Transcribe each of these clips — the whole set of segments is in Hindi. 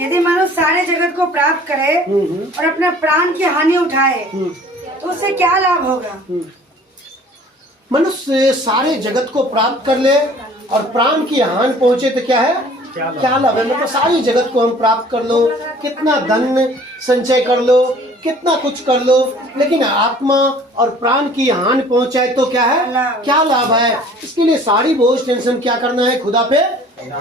यदि मनुष्य सारे जगत को प्राप्त करे और अपने प्राण की हानि उठाए तो उससे क्या लाभ होगा? मनुष्य सारे जगत को प्राप्त कर ले और प्राण की हानि पहुंचे तो क्या है, क्या लाभ है? मतलब सारी जगत को हम प्राप्त कर लो, कितना धन संचय कर लो, कितना कुछ कर लो, लेकिन आत्मा और प्राण की हानि पहुंचाए तो क्या है, क्या लाभ है? इसके लिए सारी बोझ टेंशन क्या करना है, खुदा पे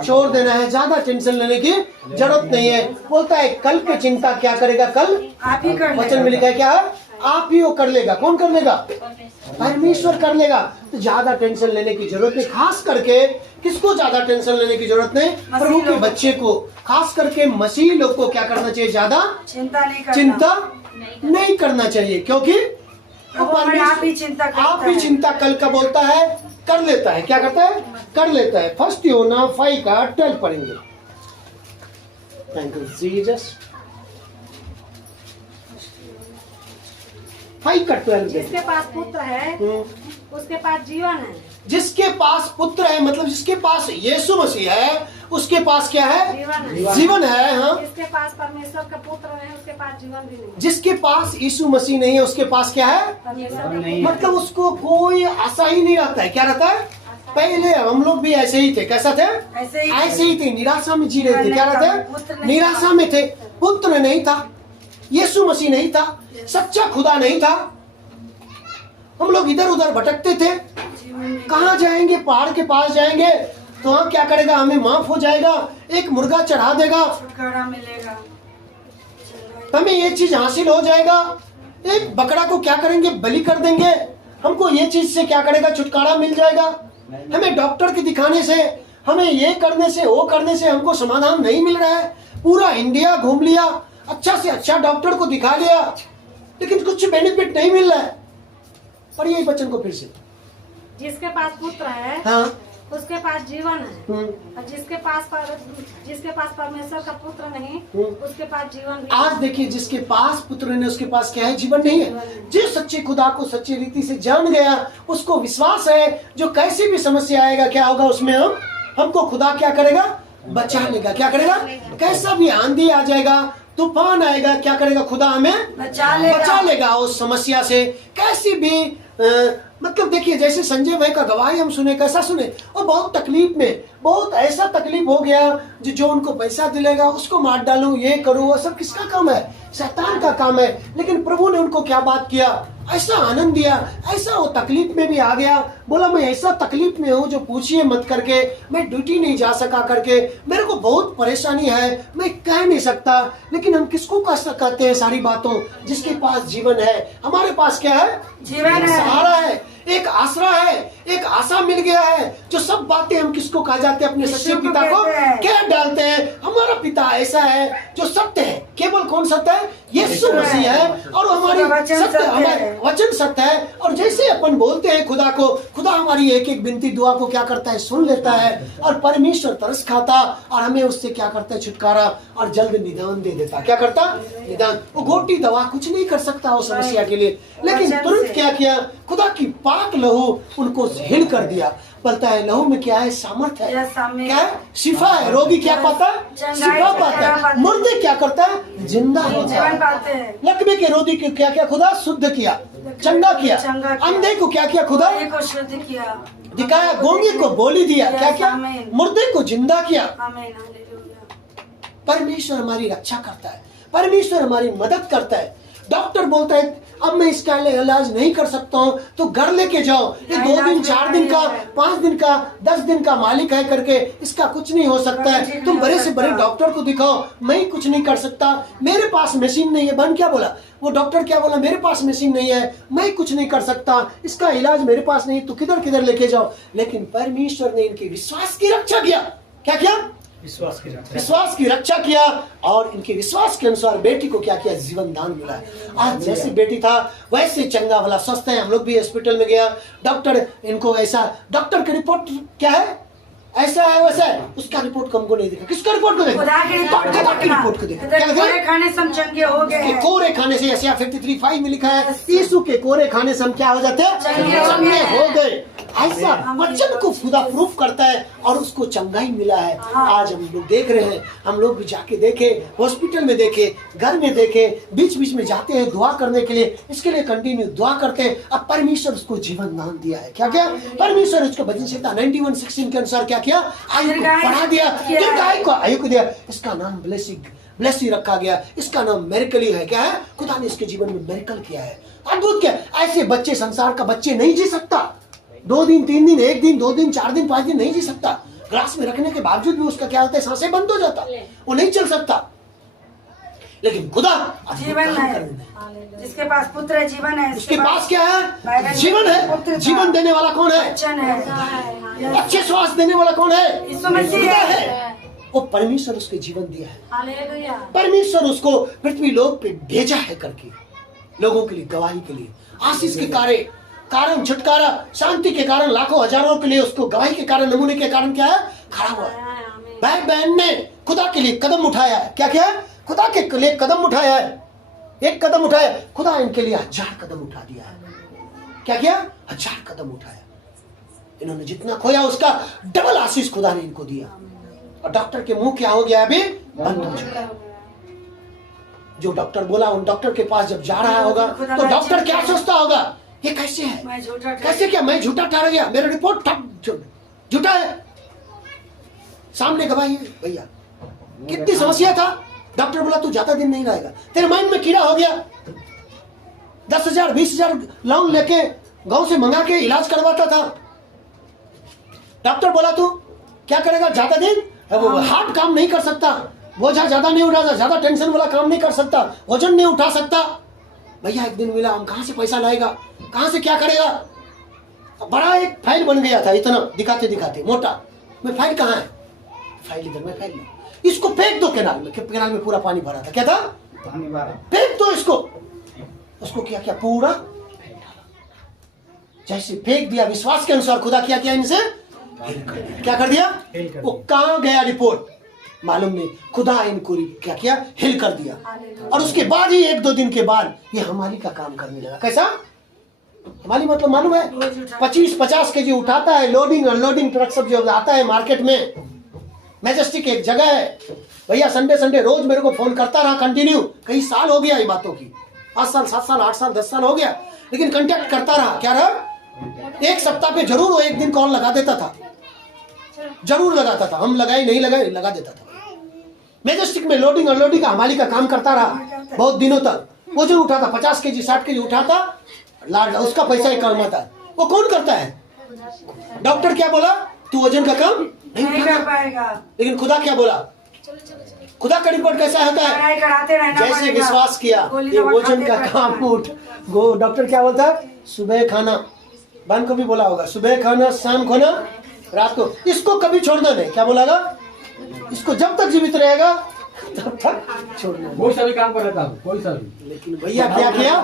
छोड़ देना है। ज्यादा टेंशन लेने की जरूरत नहीं है। बोलता है कल की चिंता क्या करेगा, कल आप ही कर वचन में लिखा है क्या है, आप ही वो कर लेगा। कौन कर लेगा? परमेश्वर कर लेगा। तो ज्यादा टेंशन लेने की जरूरत नहीं। खास करके किसको ज्यादा टेंशन लेने की जरूरत नहीं? प्रभु के बच्चे को, खास करके मसीह लोग को क्या करना चाहिए, ज्यादा चिंता नहीं करना चाहिए, क्योंकि आप ही चिंता कल का बोलता है, कर लेता है। क्या करता है? कर लेता है। फर्स्ट यूहन्ना 5 का 12 पढ़ेंगे। Thank you Jesus. 5 का 12। जिसके पास पुत्र है उसके पास जीवन है। जिसके पास पुत्र है मतलब जिसके पास यीशु मसीह है उसके पास क्या है? जीवन है। हाँ, जिसके पास परमेश्वर का पुत्र है उसके पास जीवन भी नहीं। जिसके पास यीशु मसीह नहीं है उसके पास क्या है? मतलब उसको कोई आशा ही नहीं रहता है। क्या रहता है? पहले हम लोग भी ऐसे ही थे। कैसा थे? ऐसे ही थे, निराशा में जी रहे थे। क्या रहते? निराशा में थे। पुत्र नहीं था, यीशु मसीह नहीं था, सच्चा खुदा नहीं था। हम लोग इधर उधर भटकते थे। कहाँ जाएंगे? पहाड़ के पास जाएंगे तो वहाँ क्या करेगा, हमें माफ हो जाएगा, एक मुर्गा चढ़ा देगा, छुटकारा मिलेगा, हमें ये चीज हासिल हो जाएगा। एक बकरा को क्या करेंगे, बलि कर देंगे, हमको ये चीज से क्या करेगा, छुटकारा मिल जाएगा। हमें डॉक्टर के दिखाने से, हमें ये करने से, वो करने से हमको समाधान नहीं मिल रहा है। पूरा इंडिया घूम लिया, अच्छा से अच्छा डॉक्टर को दिखा लिया, लेकिन कुछ बेनिफिट नहीं मिल रहा है। पढ़िए वचन को फिर से। जिसके पास पुत्र है हाँ, उसके पास जीवन है और जिसके पास परमेश्वर का पुत्र नहीं उसके पास जीवन भी। आज देखिए, जिसके पास पुत्र नहीं उसके पास क्या है? जीवन नहीं है। जो सच्चे खुदा को सच्ची रीति से जान गया, उसको विश्वास है, जो कैसी भी समस्या आएगा क्या होगा उसमें हमको खुदा क्या करेगा, बचा लेगा। क्या करेगा? कैसा भी आंधी आ जाएगा, तूफान आएगा, क्या करेगा, खुदा हमें बचा लेगा उस समस्या से। कैसी भी मतलब देखिए, जैसे संजय भाई का गवाही हम सुने, कैसा सुने, और बहुत तकलीफ में, बहुत ऐसा तकलीफ हो गया जो उनको पैसा दिलेगा उसको मार डालूं, ये करूं, वो सब किसका काम है? शैतान का काम है। लेकिन प्रभु ने उनको क्या बात किया, ऐसा आनंद दिया, ऐसा वो तकलीफ में भी आ गया, बोला मैं ऐसा तकलीफ में हूँ जो पूछिए मत करके, मैं ड्यूटी नहीं जा सका करके, मेरे को बहुत परेशानी है, मैं कह नहीं सकता। लेकिन हम किसको कहते हैं सारी बातों? जिसके पास जीवन है। हमारे पास क्या है? जीवन है, सहारा है, एक आसरा है, एक आशा मिल गया है। जो सब बातें हम किसको कहा जाते हैं? अपने सच्चे पिता को क्या डालते हैं? हमारा पिता ऐसा है जो सत्य है। केवल कौन सत्य है? यीशु मसीह है। और हमारी सत्य, हमारे वचन सत्य है। और जैसे अपन बोलते हैं खुदा को, खुदा हमारी एक एक विनती दुआ को क्या करता है? सुन लेता है। और परमेश्वर तरस खाता और हमें उससे क्या करता है? छुटकारा और जल्द निदान दे देता। क्या करता? निदान। वो गोटी दवा कुछ नहीं कर सकता उस समस्या के लिए, लेकिन तुरंत क्या किया? खुदा की पाक लहू उनको हिल कर दिया। बोलता है लहू में क्या है? सामर्थ है, क्या है? शिफा है। रोगी क्या पाता है? शिफा पाता है। मुर्दे क्या करता है? जिंदा होता है। लकवे के रोगी को क्या किया खुदा? शुद्ध किया, चंगा किया। अंधे को क्या किया खुदा? शुद्ध किया, दिखाया। गूंगे को बोली दिया। क्या किया? मुर्दे को जिंदा किया। परमेश्वर हमारी रक्षा करता है, परमेश्वर हमारी मदद करता है। डॉक्टर बोलता है अब मैं इसका इलाज नहीं कर सकता हूँ, तो घर लेके जाओ, ये 2 दिन 4 दिन का 5 दिन का 10 दिन का मालिक है करके इसका कुछ नहीं हो सकता है। तुम बड़े से बड़े डॉक्टर को दिखाओ, मैं कुछ नहीं कर सकता, मेरे पास मशीन नहीं है। बन क्या बोला वो डॉक्टर? क्या बोला? मेरे पास मशीन नहीं है, मैं कुछ नहीं कर सकता, इसका इलाज मेरे पास नहीं, तो किधर किधर लेके जाओ। लेकिन परमेश्वर ने इनके विश्वास की रक्षा किया। क्या किया? विश्वास की रक्षा किया। और इनके विश्वास के अनुसार बेटी को क्या किया? जीवन दान मिला। आज जैसे बेटी था वैसे चंगा भला स्वस्थ है। हम लोग भी हॉस्पिटल में गया, डॉक्टर इनको ऐसा, डॉक्टर की रिपोर्ट क्या है? ऐसा है वैसा है, उसका रिपोर्ट हमको नहीं देखा। किसका रिपोर्ट को देखा? खुदा की रिपोर्ट को देखा। कोरे खाने से हम चंगे हो गए। कोरे खाने से, यशायाह 53:5 में लिखा है, यीशु के कोरे खाने से हम क्या हो जाते हैं? चंगे हो गए। ऐसा वचन को खुदा प्रूफ करता है और उसको चंगाई मिला है। आज हम लोग देख रहे हैं, हम लोग भी जाके देखे, हॉस्पिटल में देखे, घर में देखे, बीच बीच में जाते हैं दुआ करने के लिए, इसके लिए कंटिन्यू दुआ करते हैं। अब परमेश्वर उसको जीवन दान दिया है। क्या क्या परमेश्वर उसको भजन संहिता 91:16 के अनुसार क्या किया? आयु को बढ़ा दिया, आयु को दिया। इसका नाम ब्लेसी रखा गया, इसका नाम मेरिकल है। क्या है? खुदा ने इसके जीवन में मेरिकल किया है, अद्भुत क्या। ऐसे बच्चे, संसार का बच्चे नहीं जी सकता 2 दिन 3 दिन 1 दिन 2 दिन 4 दिन 5 दिन नहीं जी सकता। ग्लास में रखने के बावजूद भी उसका क्या होता है? सांसें बंद हो जाता, वो नहीं चल सकता। लेकिन खुदा जीवन है, जिसके पास पुत्र है जीवन है। उसके पास क्या है? जीवन है। जीवन देने वाला कौन है? अच्छे श्वास देने वाला कौन है? यीशु मसीह है। वो परमेश्वर उसके जीवन दिया है। परमेश्वर उसको पृथ्वी लोक पे भेजा है करके लोगों के लिए, गवाही के लिए, आशीष के कारण, छुटकारा, शांति के कारण, लाखों हजारों के लिए उसको गवाही के कारण, नमूने के कारण क्या है? खड़ा हुआ है। भाई बहन ने खुदा के लिए कदम उठाया है। क्या क्या? खुदा के लिए कदम उठाया है। एक कदम उठाया, खुदा इनके लिए 1000 कदम उठा दिया है। क्या किया? 1000 कदम उठाया। इन्होंने जितना खोया उसका डबल आशीष खुदा ने इनको दिया। और डॉक्टर के मुंह क्या हो गया? अभी बंद हो चुका है। जो डॉक्टर बोला, उन डॉक्टर के पास जब जा रहा होगा तो डॉक्टर क्या सोचता होगा? ये कैसे है? कैसे क्या? मैं झूठा ठहर गया, मेरा रिपोर्ट झूठा है। सामने गवाही भैया, कितनी समस्या था। डॉक्टर बोला तू ज्यादा दिन नहीं रहेगा, तेरे माइंड में कीड़ा हो गया। 10,000 20,000 लोन लेके गांव से मंगा के इलाज करवाता था। डॉक्टर बोला तू क्या करेगा? ज्यादा दिन हार्ट काम नहीं कर सकता, बोझा ज्यादा नहीं उठा, ज्यादा टेंशन वाला काम नहीं कर सकता, वजन नहीं उठा सकता। भैया एक दिन मिला, हम कहां से पैसा लाएगा, कहां से क्या करेगा? बड़ा एक फाइल बन गया था, इतना दिखाते दिखाते मोटा। मैं फाइल कहाँ है? फाइल इधर में, फाइल इसको फेंक दो केनाल में। केनाल में पूरा पानी भरा था। क्या था? फेंक दो इसको। उसको क्या किया? पूरा जैसे फेंक दिया, विश्वास के अनुसार खुदा क्या किया? इनसे क्या कर दिया? वो कहां गया रिपोर्ट मालूम नहीं, खुदा इनको क्या किया? हिल कर दिया। और उसके बाद ही 1-2 दिन के बाद ये हमारी का काम करने लगा। कैसा हमारी? मतलब मालूम है 25-50 केजी उठाता है। लोडिंग अनलोडिंग ट्रक सब जो आता है मार्केट में। मैजेस्टिक एक जगह है भैया, संडे रोज मेरे को फोन करता रहा कंटिन्यू। कई साल हो गया ये बातों की, 5 साल 7 साल 8 साल 10 साल हो गया, लेकिन कांटेक्ट करता रहा। क्या रहा? एक सप्ताह पे जरूर वो एक दिन कॉल लगा देता था, जरूर लगाता था। हम लगाए नहीं लगाए, लगा देता था। मैजेस्टिक में लोडिंग अनलोडिंग का हमाली का काम करता रहा बहुत दिनों तक। वो जो उठाता 50 केजी 60 केजी उठाता, उसका पैसा ही कमाता। वो कौन करता है? डॉक्टर क्या बोला? तू वजन का काम नहीं कर पाएगा। लेकिन खुदा क्या बोला? खुदा का रिपोर्ट कैसा होता है? जैसे विश्वास किया ये वजन का काम उठ। डॉक्टर क्या बोलता है? सुबह खाना, बहन को भी बोला होगा, सुबह खाना, शाम खाना, रात को। इसको कभी छोड़ना नहीं। क्या बोलागा? इसको जब तक जीवित रहेगा तब तक छोड़ना। कोई सा भी काम कर लेता हूँ, कोई सा भी। लेकिन भैया क्या किया?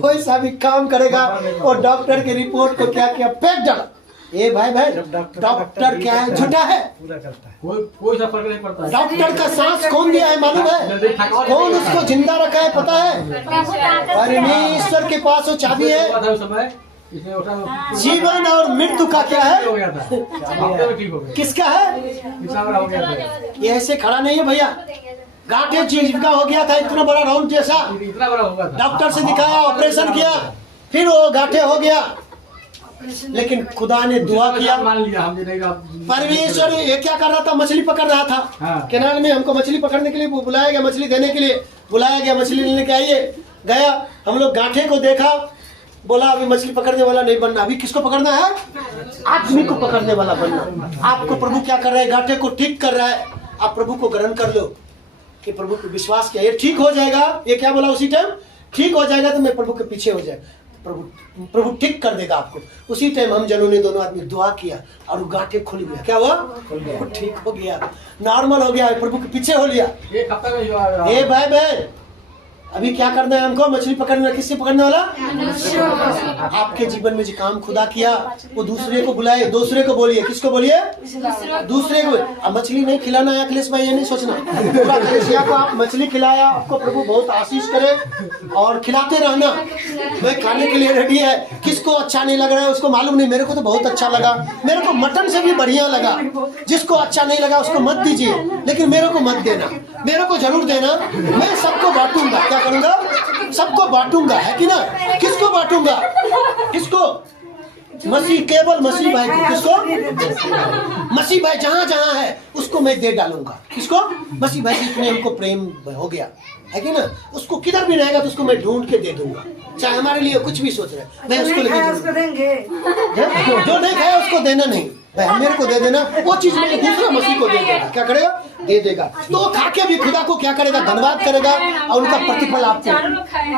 कोई सा भी काम करेगा। और डॉक्टर के रिपोर्ट को क्या किया? फेंक डाला। ये भाई डॉक्टर क्या है? झूठा है। कोई सा फर्क नहीं पड़ता। डॉक्टर का सांस कौन दिया है मालूम है? कौन उसको जिंदा रखा है पता है? परमेश्वर के पास वो चाबी है। जीवन और मृत्यु का क्या है? किसका है? ये ऐसे खड़ा नहीं है भैया। गांठे जीविका हो गया था, इतना बड़ा राउंड जैसा। इतना बड़ा होगा था। डॉक्टर से दिखाया, ऑपरेशन किया, फिर वो गांठे हो गया। लेकिन खुदा ने दुआ किया, मान लिया हमने। नहीं परमेश्वर ये क्या कर रहा था? मछली पकड़ रहा था। हाँ। केनाल में हमको मछली पकड़ने के लिए बुलाया गया, मछली देने के लिए बुलाया गया। मछली लेने के आइए, गया, हम लोग गांठे को देखा, बोला अभी मछली पकड़ने वाला नहीं बनना। अभी किसको पकड़ना है? आदमी को पकड़ने वाला बनना। आपको प्रभु क्या कर रहा है? गांठे को ठीक कर रहा है। आप प्रभु को ग्रहण कर लो कि प्रभु को विश्वास किया, ये ठीक हो जाएगा। ये क्या बोला उसी टाइम? ठीक हो जाएगा तो मैं प्रभु के पीछे हो जाए, प्रभु ठीक कर देगा आपको। उसी टाइम हम जनों ने दोनों आदमी दुआ किया और गांठे खुल गया। क्या हुआ? वो ठीक हो गया, नॉर्मल हो गया, प्रभु के पीछे हो लिया। ये कब तक ए भाई बहन, अभी क्या करना है हमको? मछली पकड़ना। किससे पकड़ने वाला? आपके जीवन में जो काम खुदा किया वो दूसरे को बुलाए, दूसरे को बोलिए। किसको बोलिए? दूसरे को। अब मछली नहीं खिलाना है अखिलेश भाई, ये नहीं सोचना। पूरा कलीसिया को आप मछली खिलाया, आपको प्रभु बहुत आशीष करे और खिलाते रहना। मैं खाने के लिए रेडी है। किसको अच्छा नहीं लग रहा है उसको मालूम नहीं, मेरे को तो बहुत अच्छा लगा, मेरे को मटन से भी बढ़िया लगा। जिसको अच्छा नहीं लगा उसको मत दीजिए, लेकिन मेरे को मत देना, मेरे को जरूर देना। मैं सबको बांटूंगा। क्या करूंगा? सबको बांटूंगा, है कि ना? किसको बांटूंगा? किसको? मसीह, केवल मसीह भाई को। किसको? मसीह भाई जहां जहां है उसको मैं दे डालूंगा। किसको? मसीह भाई से इतने हमको प्रेम हो गया, है कि ना? उसको किधर भी रहेगा तो उसको मैं ढूंढ के दे दूंगा, चाहे हमारे लिए कुछ भी सोच रहे, मैं उसको देंगे। जो नहीं खाया उसको देना नहीं, भाई मेरे को दे देना, वो चीज मेरे दूसरा मसीह को दे देगा। क्या करेगा? दे देगा। तो वो खा के भी खुदा को क्या करेगा? धन्यवाद करेगा और उनका प्रतिफल आपको।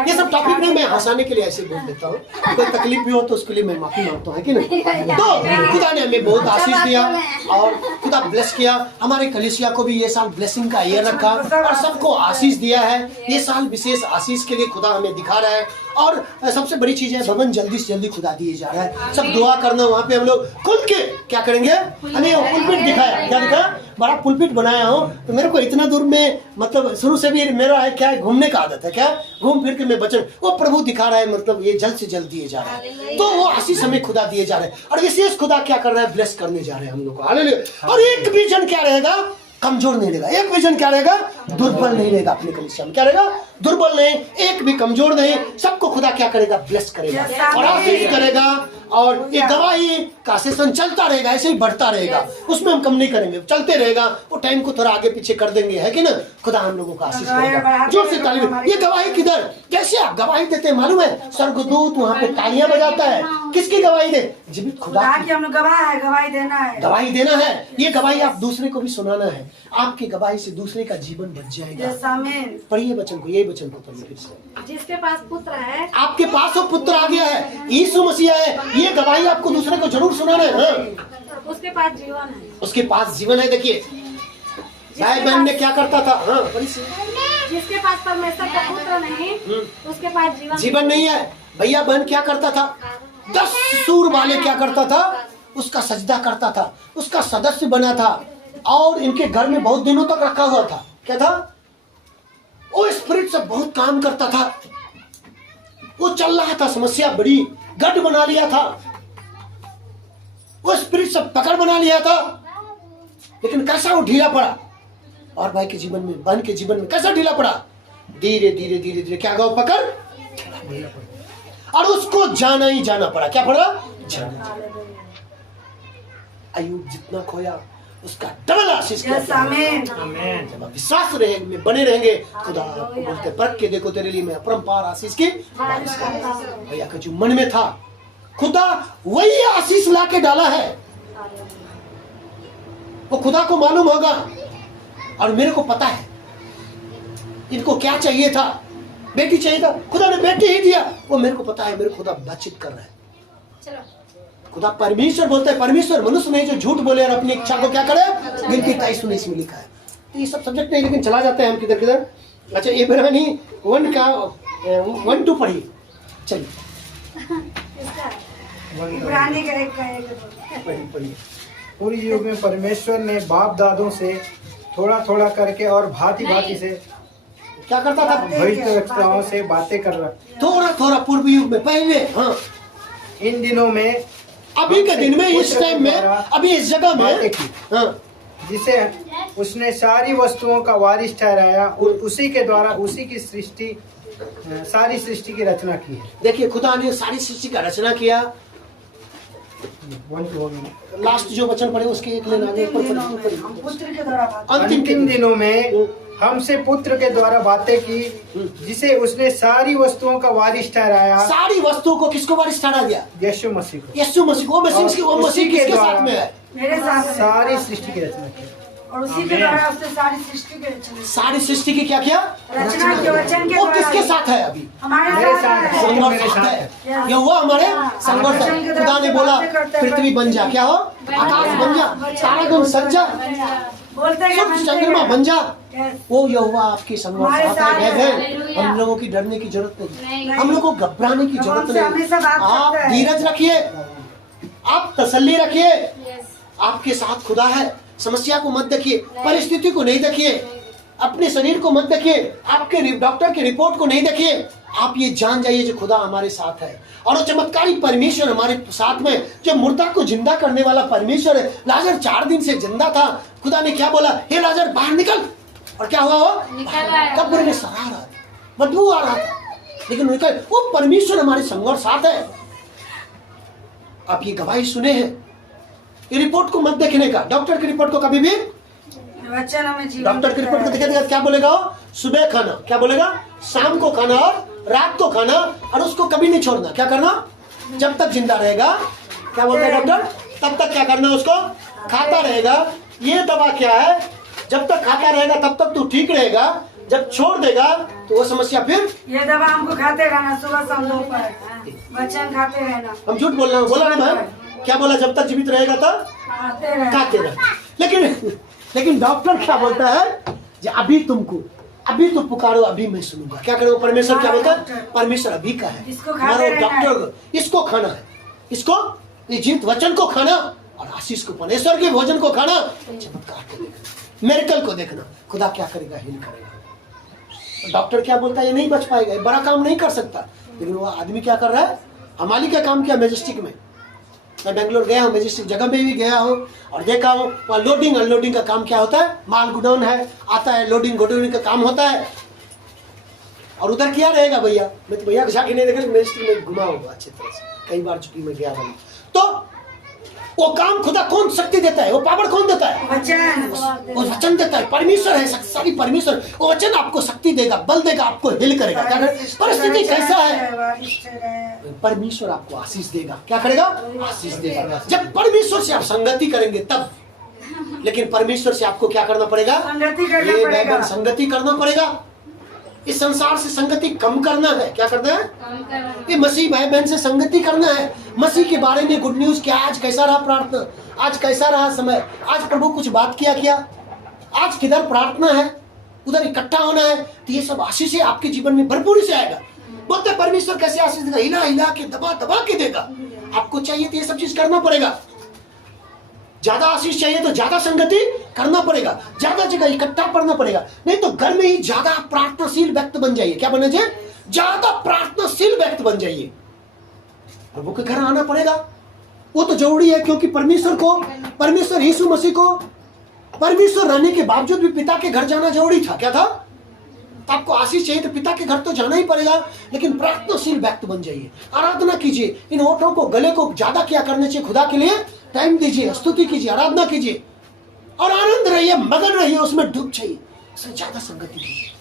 ये सब टॉपिक नहीं, मैं हंसाने के लिए ऐसे बोल देता हूँ। कोई तकलीफ भी हो तो उसके लिए मैं माफी मांगता हूँ, है कि नहीं? तो खुदा ने हमें बहुत आशीष दिया और खुदा ब्लेस किया। हमारे कलीसिया को भी ये साल ब्लेसिंग का ईयर रखा और सबको आशीष दिया है। ये साल विशेष आशीष के लिए खुदा हमें दिखा रहा है। और सबसे बड़ी चीज है, भवन जल्दी से जल्दी खुदा दिए जा रहा है। सब दुआ करना, वहाँ पे हम लोग खुल के क्या करेंगे? हमें पुलपिट दिखाया, क्या दिखाया? बड़ा पुलपिट बनाया हूँ। तो मेरे को इतना दूर में, मतलब शुरू से भी मेरा है क्या, घूमने का आदत है। क्या? घूम फिर के मैं वचन, वो प्रभु दिखा रहा है, मतलब ये जल्द से जल्द दिए जा रहा है। तो वो आशीष हमें खुदा दिए जा रहे हैं और विशेष खुदा क्या कर रहा है? ब्लेस करने जा रहे हैं हम लोग को। हालेलुया। और एक भी जन क्या रहेगा? कमजोर नहीं रहेगा। एक भी जन क्या रहेगा? दुर्बल नहीं रहेगा। अपने कलीसिया में क्या रहेगा? दुर्बल नहीं, एक भी कमजोर नहीं। सबको खुदा क्या करेगा? ब्लेस करेगा और आशीष करेगा। और ये गवाही का सेशन चलता रहेगा, ऐसे ही बढ़ता रहेगा, उसमें हम कम नहीं करेंगे, चलते रहेगा। वो टाइम को थोड़ा आगे पीछे कर देंगे, है कि ना? खुदा हम लोगों को आशीष करेगा। जोर से ताली। ये गवाही किधर, कैसे आप गवाही देते हैं मालूम है? स्वर्गदूत वहाँ पे तालियां बजाता है। किसकी गवाही दे? जीवित खुदा की। हम लोग गवाह है, गवाही देना है, गवाही देना है। ये गवाही आप दूसरे को भी सुनाना है। आपकी गवाही से दूसरे का जीवन बच जाएगा। पढ़िए वचन को, यही वचन को पढ़िए फिर से। जिसके पास पुत्र है, आपके पास वो पुत्र आ गया है, यीशु मसीह है। ये गवाही आपको दूसरे को जरूर सुनाना है। हाँ। उसके पास जीवन है। उसके पास जीवन है। देखिए भाई बहन ने क्या करता था? हाँ, जिसके पास परमेश्वर का पुत्र नहीं, उसके पास जीवन नहीं है। भैया बहन क्या करता था? 10 सूर वाले क्या करता था? उसका सजदा करता था, उसका सदस्य बना था और इनके घर में बहुत दिनों तक रखा हुआ था। क्या था? वो स्पिरिट से बहुत काम करता था। वो चल रहा था, समस्या बड़ी गढ़ बना लिया था। वो स्पिरिट से पकड़ बना लिया था, लेकिन कैसा वो ढीला पड़ा? और भाई के जीवन में, बहन के जीवन में कैसा ढीला पड़ा? धीरे धीरे धीरे धीरे क्या गया? पकड़, और उसको जाना ही जाना पड़ा। क्या पड़ा? जाना। अय्यूब जितना खोया उसका डबल आशीष। जब आप विश्वास में बने रहेंगे, खुदा आपको बोलते परख के देखो तेरे लिए मैं अपरंपार आशीष की बारिश करूंगा। भैया का जो मन में था, खुदा वही आशीष ला के डाला है। वो खुदा को मालूम होगा और मेरे को पता है इनको क्या चाहिए था। बेटी चाहिए था, खुदा ने बेटी ही दिया। वो मेरे को पता है, मेरे खुदा बातचीत कर रहा है। खुदा परमेश्वर बोलता है, परमेश्वर मनुष्य नहीं जो झूठ बोले और अपनी इच्छा को क्या करे? गिनती 23 में लिखा है। तो ये सब सब्जेक्ट नहीं, लेकिन चला जाते हैं हम किधर किधर। अच्छा, इब्रानी 1 का 1-2 पढ़िए। चलिए इब्रानी का 1 पढ़िए। पूरी युग में परमेश्वर ने बाप दादों से थोड़ा थोड़ा करके और भांति भांति से क्या करता था? भविष्यवक्ताओं से बातें कर रहा। थोड़ा थोड़ा पूर्व युग में पहले। हाँ, इन दिनों में, अभी के दिन में, इस टाइम में, अभी इस जगह में, हाँ, जिसे उसने सारी वस्तुओं का वारिस ठहराया और उसी के द्वारा उसी की सृष्टि, सारी सृष्टि की रचना की है। देखिए खुदा ने सारी सृष्टि का रचना किया। लास्ट जो वचन पढ़े उसके एक लेना आगे अंतिम दिनों में हमसे पुत्र के द्वारा बातें की, जिसे उसने सारी वस्तुओं का वारिस ठहराया। सारी वस्तुओं को किसको वारिस ठहरा दिया? यीशु मसीह को। यीशु मसीह को। वो मसीह किसके साथ में है? मेरे साथ। सारी सृष्टि की रचना की। और उसी के द्वारा उसने सारी सृष्टि की रचना सारी सृष्टि की क्या किया? रचना के वचन के वो द्वारा किसके साथ है अभी? हमारे मेरे साथ साथ है। संघर्ष साथ है। ये हुआ हमारे संघर्ष है। खुदा ने बोला पृथ्वी बन जा, क्या हो? आकाश बन जा, सारा दिन सज जा, बोलते हैं सूरज चंद्रमा बन जा। Yes. वो यहोवा आपकी संघर्ष साथ है। बहन, हम लोगों की डरने की जरूरत नहीं, हम लोगों को घबराने की जरूरत हमसे हमेशा नहीं। बात आप करता है। धीरज रखिए, आप तसल्ली रखिए, आपके साथ खुदा है। समस्या को मत देखिए, परिस्थिति को नहीं देखिए, अपने शरीर को मत देखिए, आपके डॉक्टर की रिपोर्ट को नहीं देखिए। आप ये जान जाइए जो खुदा हमारे साथ है और वो चमत्कारी परमेश्वर हमारे साथ में, जो मुर्दा को जिंदा करने वाला परमेश्वर है। लाजर 4 दिन से जिंदा था, खुदा ने क्या बोला? हे लाजर बाहर निकल। और क्या हुआ? वो कब्र में सड़ा रहा था, बदबू आ रहा था, लेकिन वो परमेश्वर हमारे संघर्ष साथ है। आप ये गवाही सुने हैं, ये रिपोर्ट को मत देखने का, डॉक्टर की रिपोर्ट को कभी भी, वचन हमें जीवन डॉक्टर की रिपोर्ट को देखेगा क्या बोलेगा? सुबह खाना, क्या बोलेगा? शाम को खाना और रात को खाना, और उसको कभी नहीं छोड़ना। क्या करना? जब तक जिंदा रहेगा, क्या बोलता है डॉक्टर, तब तक क्या करना? उसको खाता रहेगा। ये दवा क्या है? जब तक खाता रहेगा तब तक तू ठीक रहेगा, जब छोड़ देगा तो वो समस्या फिर। ये दवा हमको खाते रहना, सुबह शाम दोपहर वचन खाते रहना। हम झूठ बोल रहे हैं, बोला ना भाई? क्या बोला? जब तक जीवित रहेगा तब खाते रहना। खाते रहे। लेकिन डॉक्टर क्या बोलता है? जो अभी तुम पुकारो, अभी मैं सुनूंगा। क्या करो? परमेश्वर क्या बोलता है? परमेश्वर अभी का है, इसको खाते हमारा रहना है। डॉक्टर इसको खाना है, इसको ये जीवित वचन को खाना और आशीष को, परमेश्वर के भोजन को खाना, चमत्कार को देखना, मेरिकल को देखना। खुदा क्या करेगा? हील करेगा। डॉक्टर क्या बोलता है? ये नहीं बच पाएगा, ये बड़ा काम नहीं कर सकता, लेकिन वो आदमी क्या कर रहा है? हमाली का काम किया मैजेस्टिक में। मैं बेंगलोर गया हूँ, मैजेस्टिक जगह में भी गया हूँ और देखा हूँ वहाँ लोडिंग अनलोडिंग का काम क्या होता है। माल गुडाउन है, आता है, लोडिंग गोडाउन का काम होता है। और उधर क्या रहेगा भैया? मैं तो भैया जाके नहीं देखा, मैजेस्टिक में घुमा होगा अच्छी तरह से, कई बार चुकी मैं गया हूँ। तो वो काम खुदा कौन शक्ति देता है? वो पावर कौन देता है? वचन। वो वचन देता है, परमेश्वर है, शक्तिशाली परमेश्वर। वो वचन आपको शक्ति देगा, बल देगा, आपको हिल करेगा। क्या करेगा? परिस्थिति कैसा है? परमेश्वर आपको आशीष देगा। क्या करेगा? आशीष देगा। जब परमेश्वर से आप संगति करेंगे तब। लेकिन परमेश्वर से आपको क्या करना पड़ेगा? संगति करना ये पड़ेगा। बैगन संगति करना पड़ेगा। इस संसार से संगति कम करना है। क्या करना है? ये मसीह भाई बहन से संगति करना है। मसीह के बारे में गुड न्यूज क्या? आज कैसा रहा प्रार्थना? आज कैसा रहा समय? आज प्रभु कुछ बात किया क्या? आज किधर प्रार्थना है, उधर इकट्ठा होना है। तो ये सब आशीष है आपके जीवन में भरपूरी से आएगा। बोलते परमेश्वर कैसे आशीष देगा? हिला हिला के, दबा दबा के देगा। आपको चाहिए तो ये सब चीज करना पड़ेगा। ज्यादा आशीष चाहिए तो ज्यादा संगति करना पड़ेगा, ज्यादा जगह इकट्ठा पढ़ना पड़ेगा। नहीं तो घर में ही ज्यादा प्रार्थनाशील व्यक्ति बन जाइए। क्या बने जाए? ज्यादा प्रार्थनाशील व्यक्ति बन जाइए। प्रभु के घर आना पड़ेगा, वो तो जरूरी है, क्योंकि परमेश्वर यीशु मसीह को परमेश्वर रहने के बावजूद भी पिता के घर जाना जरूरी था। क्या था? आपको आशीष चाहिए तो पिता के घर तो जाना ही पड़ेगा, लेकिन प्रार्थनाशील व्यक्ति बन जाइए। आराधना कीजिए, इन होठों को, गले को ज्यादा क्या करने चाहिए? खुदा के लिए टाइम दीजिए, स्तुति कीजिए, आराधना कीजिए और आनंद रहिए, मगन रहिए, उसमें डूब जाइए, उसमें ज्यादा संगति कीजिए।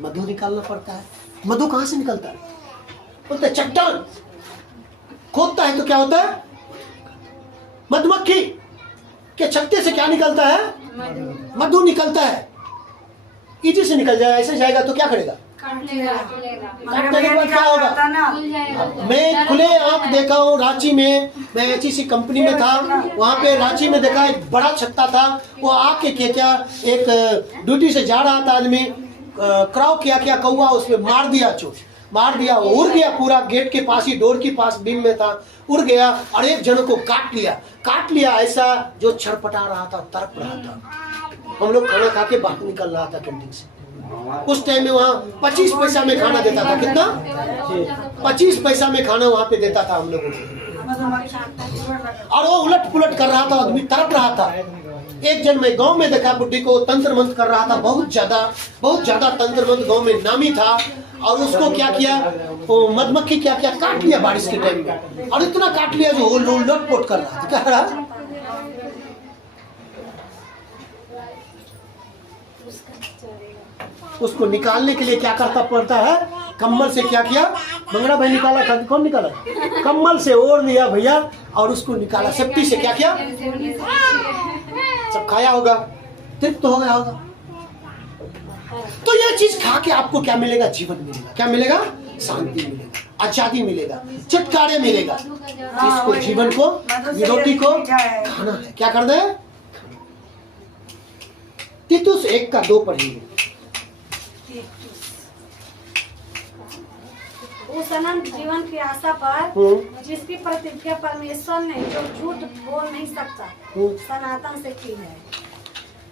मधु निकालना पड़ता है। मधु कहां से निकलता है? बोलते हैं चट्टान खोदता है तो क्या होता है? मधुमक्खी के छत्ते से क्या निकलता है? मधु निकलता है। इजी से निकल जाए, ऐसे जाएगा तो क्या करेगा? काटने के बाद क्या होगा? मैं खुले आंख देखा हूँ रांची में, मैं ऐसी सी कंपनी में था, वहाँ पे रांची में देखा एक बड़ा छत्ता था। वो आके क्या एक ड्यूटी से जा रहा था आदमी, क्राउ क्या कौवा उसमें मार दिया, मार दिया, वो उड़ गया पूरा गेट के पास ही, डोर के पास बीम में था, उड़ गया और एक जन को काट लिया ऐसा जो छटपटा रहा था, तड़प रहा था। हम लोग खाना खा के बाहर निकल रहा था कैंटीन से। उस टाइम में वहाँ 25 पैसा में खाना देता था। कितना? 25 पैसा में खाना वहाँ पे देता था हम लोगों को। और वो उलट पुलट कर रहा था, आदमी तड़प रहा था। एक जन मैं गांव में देखा बुड्ढी को तंत्र मंत्र कर रहा था, बहुत ज्यादा तंत्र मंत्र गांव में नामी था। और उसको क्या किया, वो मधुमक्खी क्या काट लिया बारिश के टाइम में, और इतना काट लिया जो वो लोटपोट कर रहा था। क्या रहा? उसको निकालने के लिए क्या करता पड़ता है? कम्बल से क्या किया? मंगरा भाई निकाला, कौन निकाला? कम्बल से ओढ़ लिया भैया और उसको निकाला। सेफ्टी से क्या किया? सब खाया होगा, तृप्त हो गया होगा। तो ये चीज खा के आपको क्या मिलेगा? जीवन मिलेगा। क्या मिलेगा? शांति मिलेगा, आजादी मिलेगा, छुटकारे मिलेगा। इसको जीवन को, रोटी को खाना है। क्या करना है? तीतुस 1:2 पढ़िए। उस अनंत जीवन की आशा पर जिसकी प्रतिज्ञा परमेश्वर ने जो झूठ बोल नहीं सकता सनातन से की है।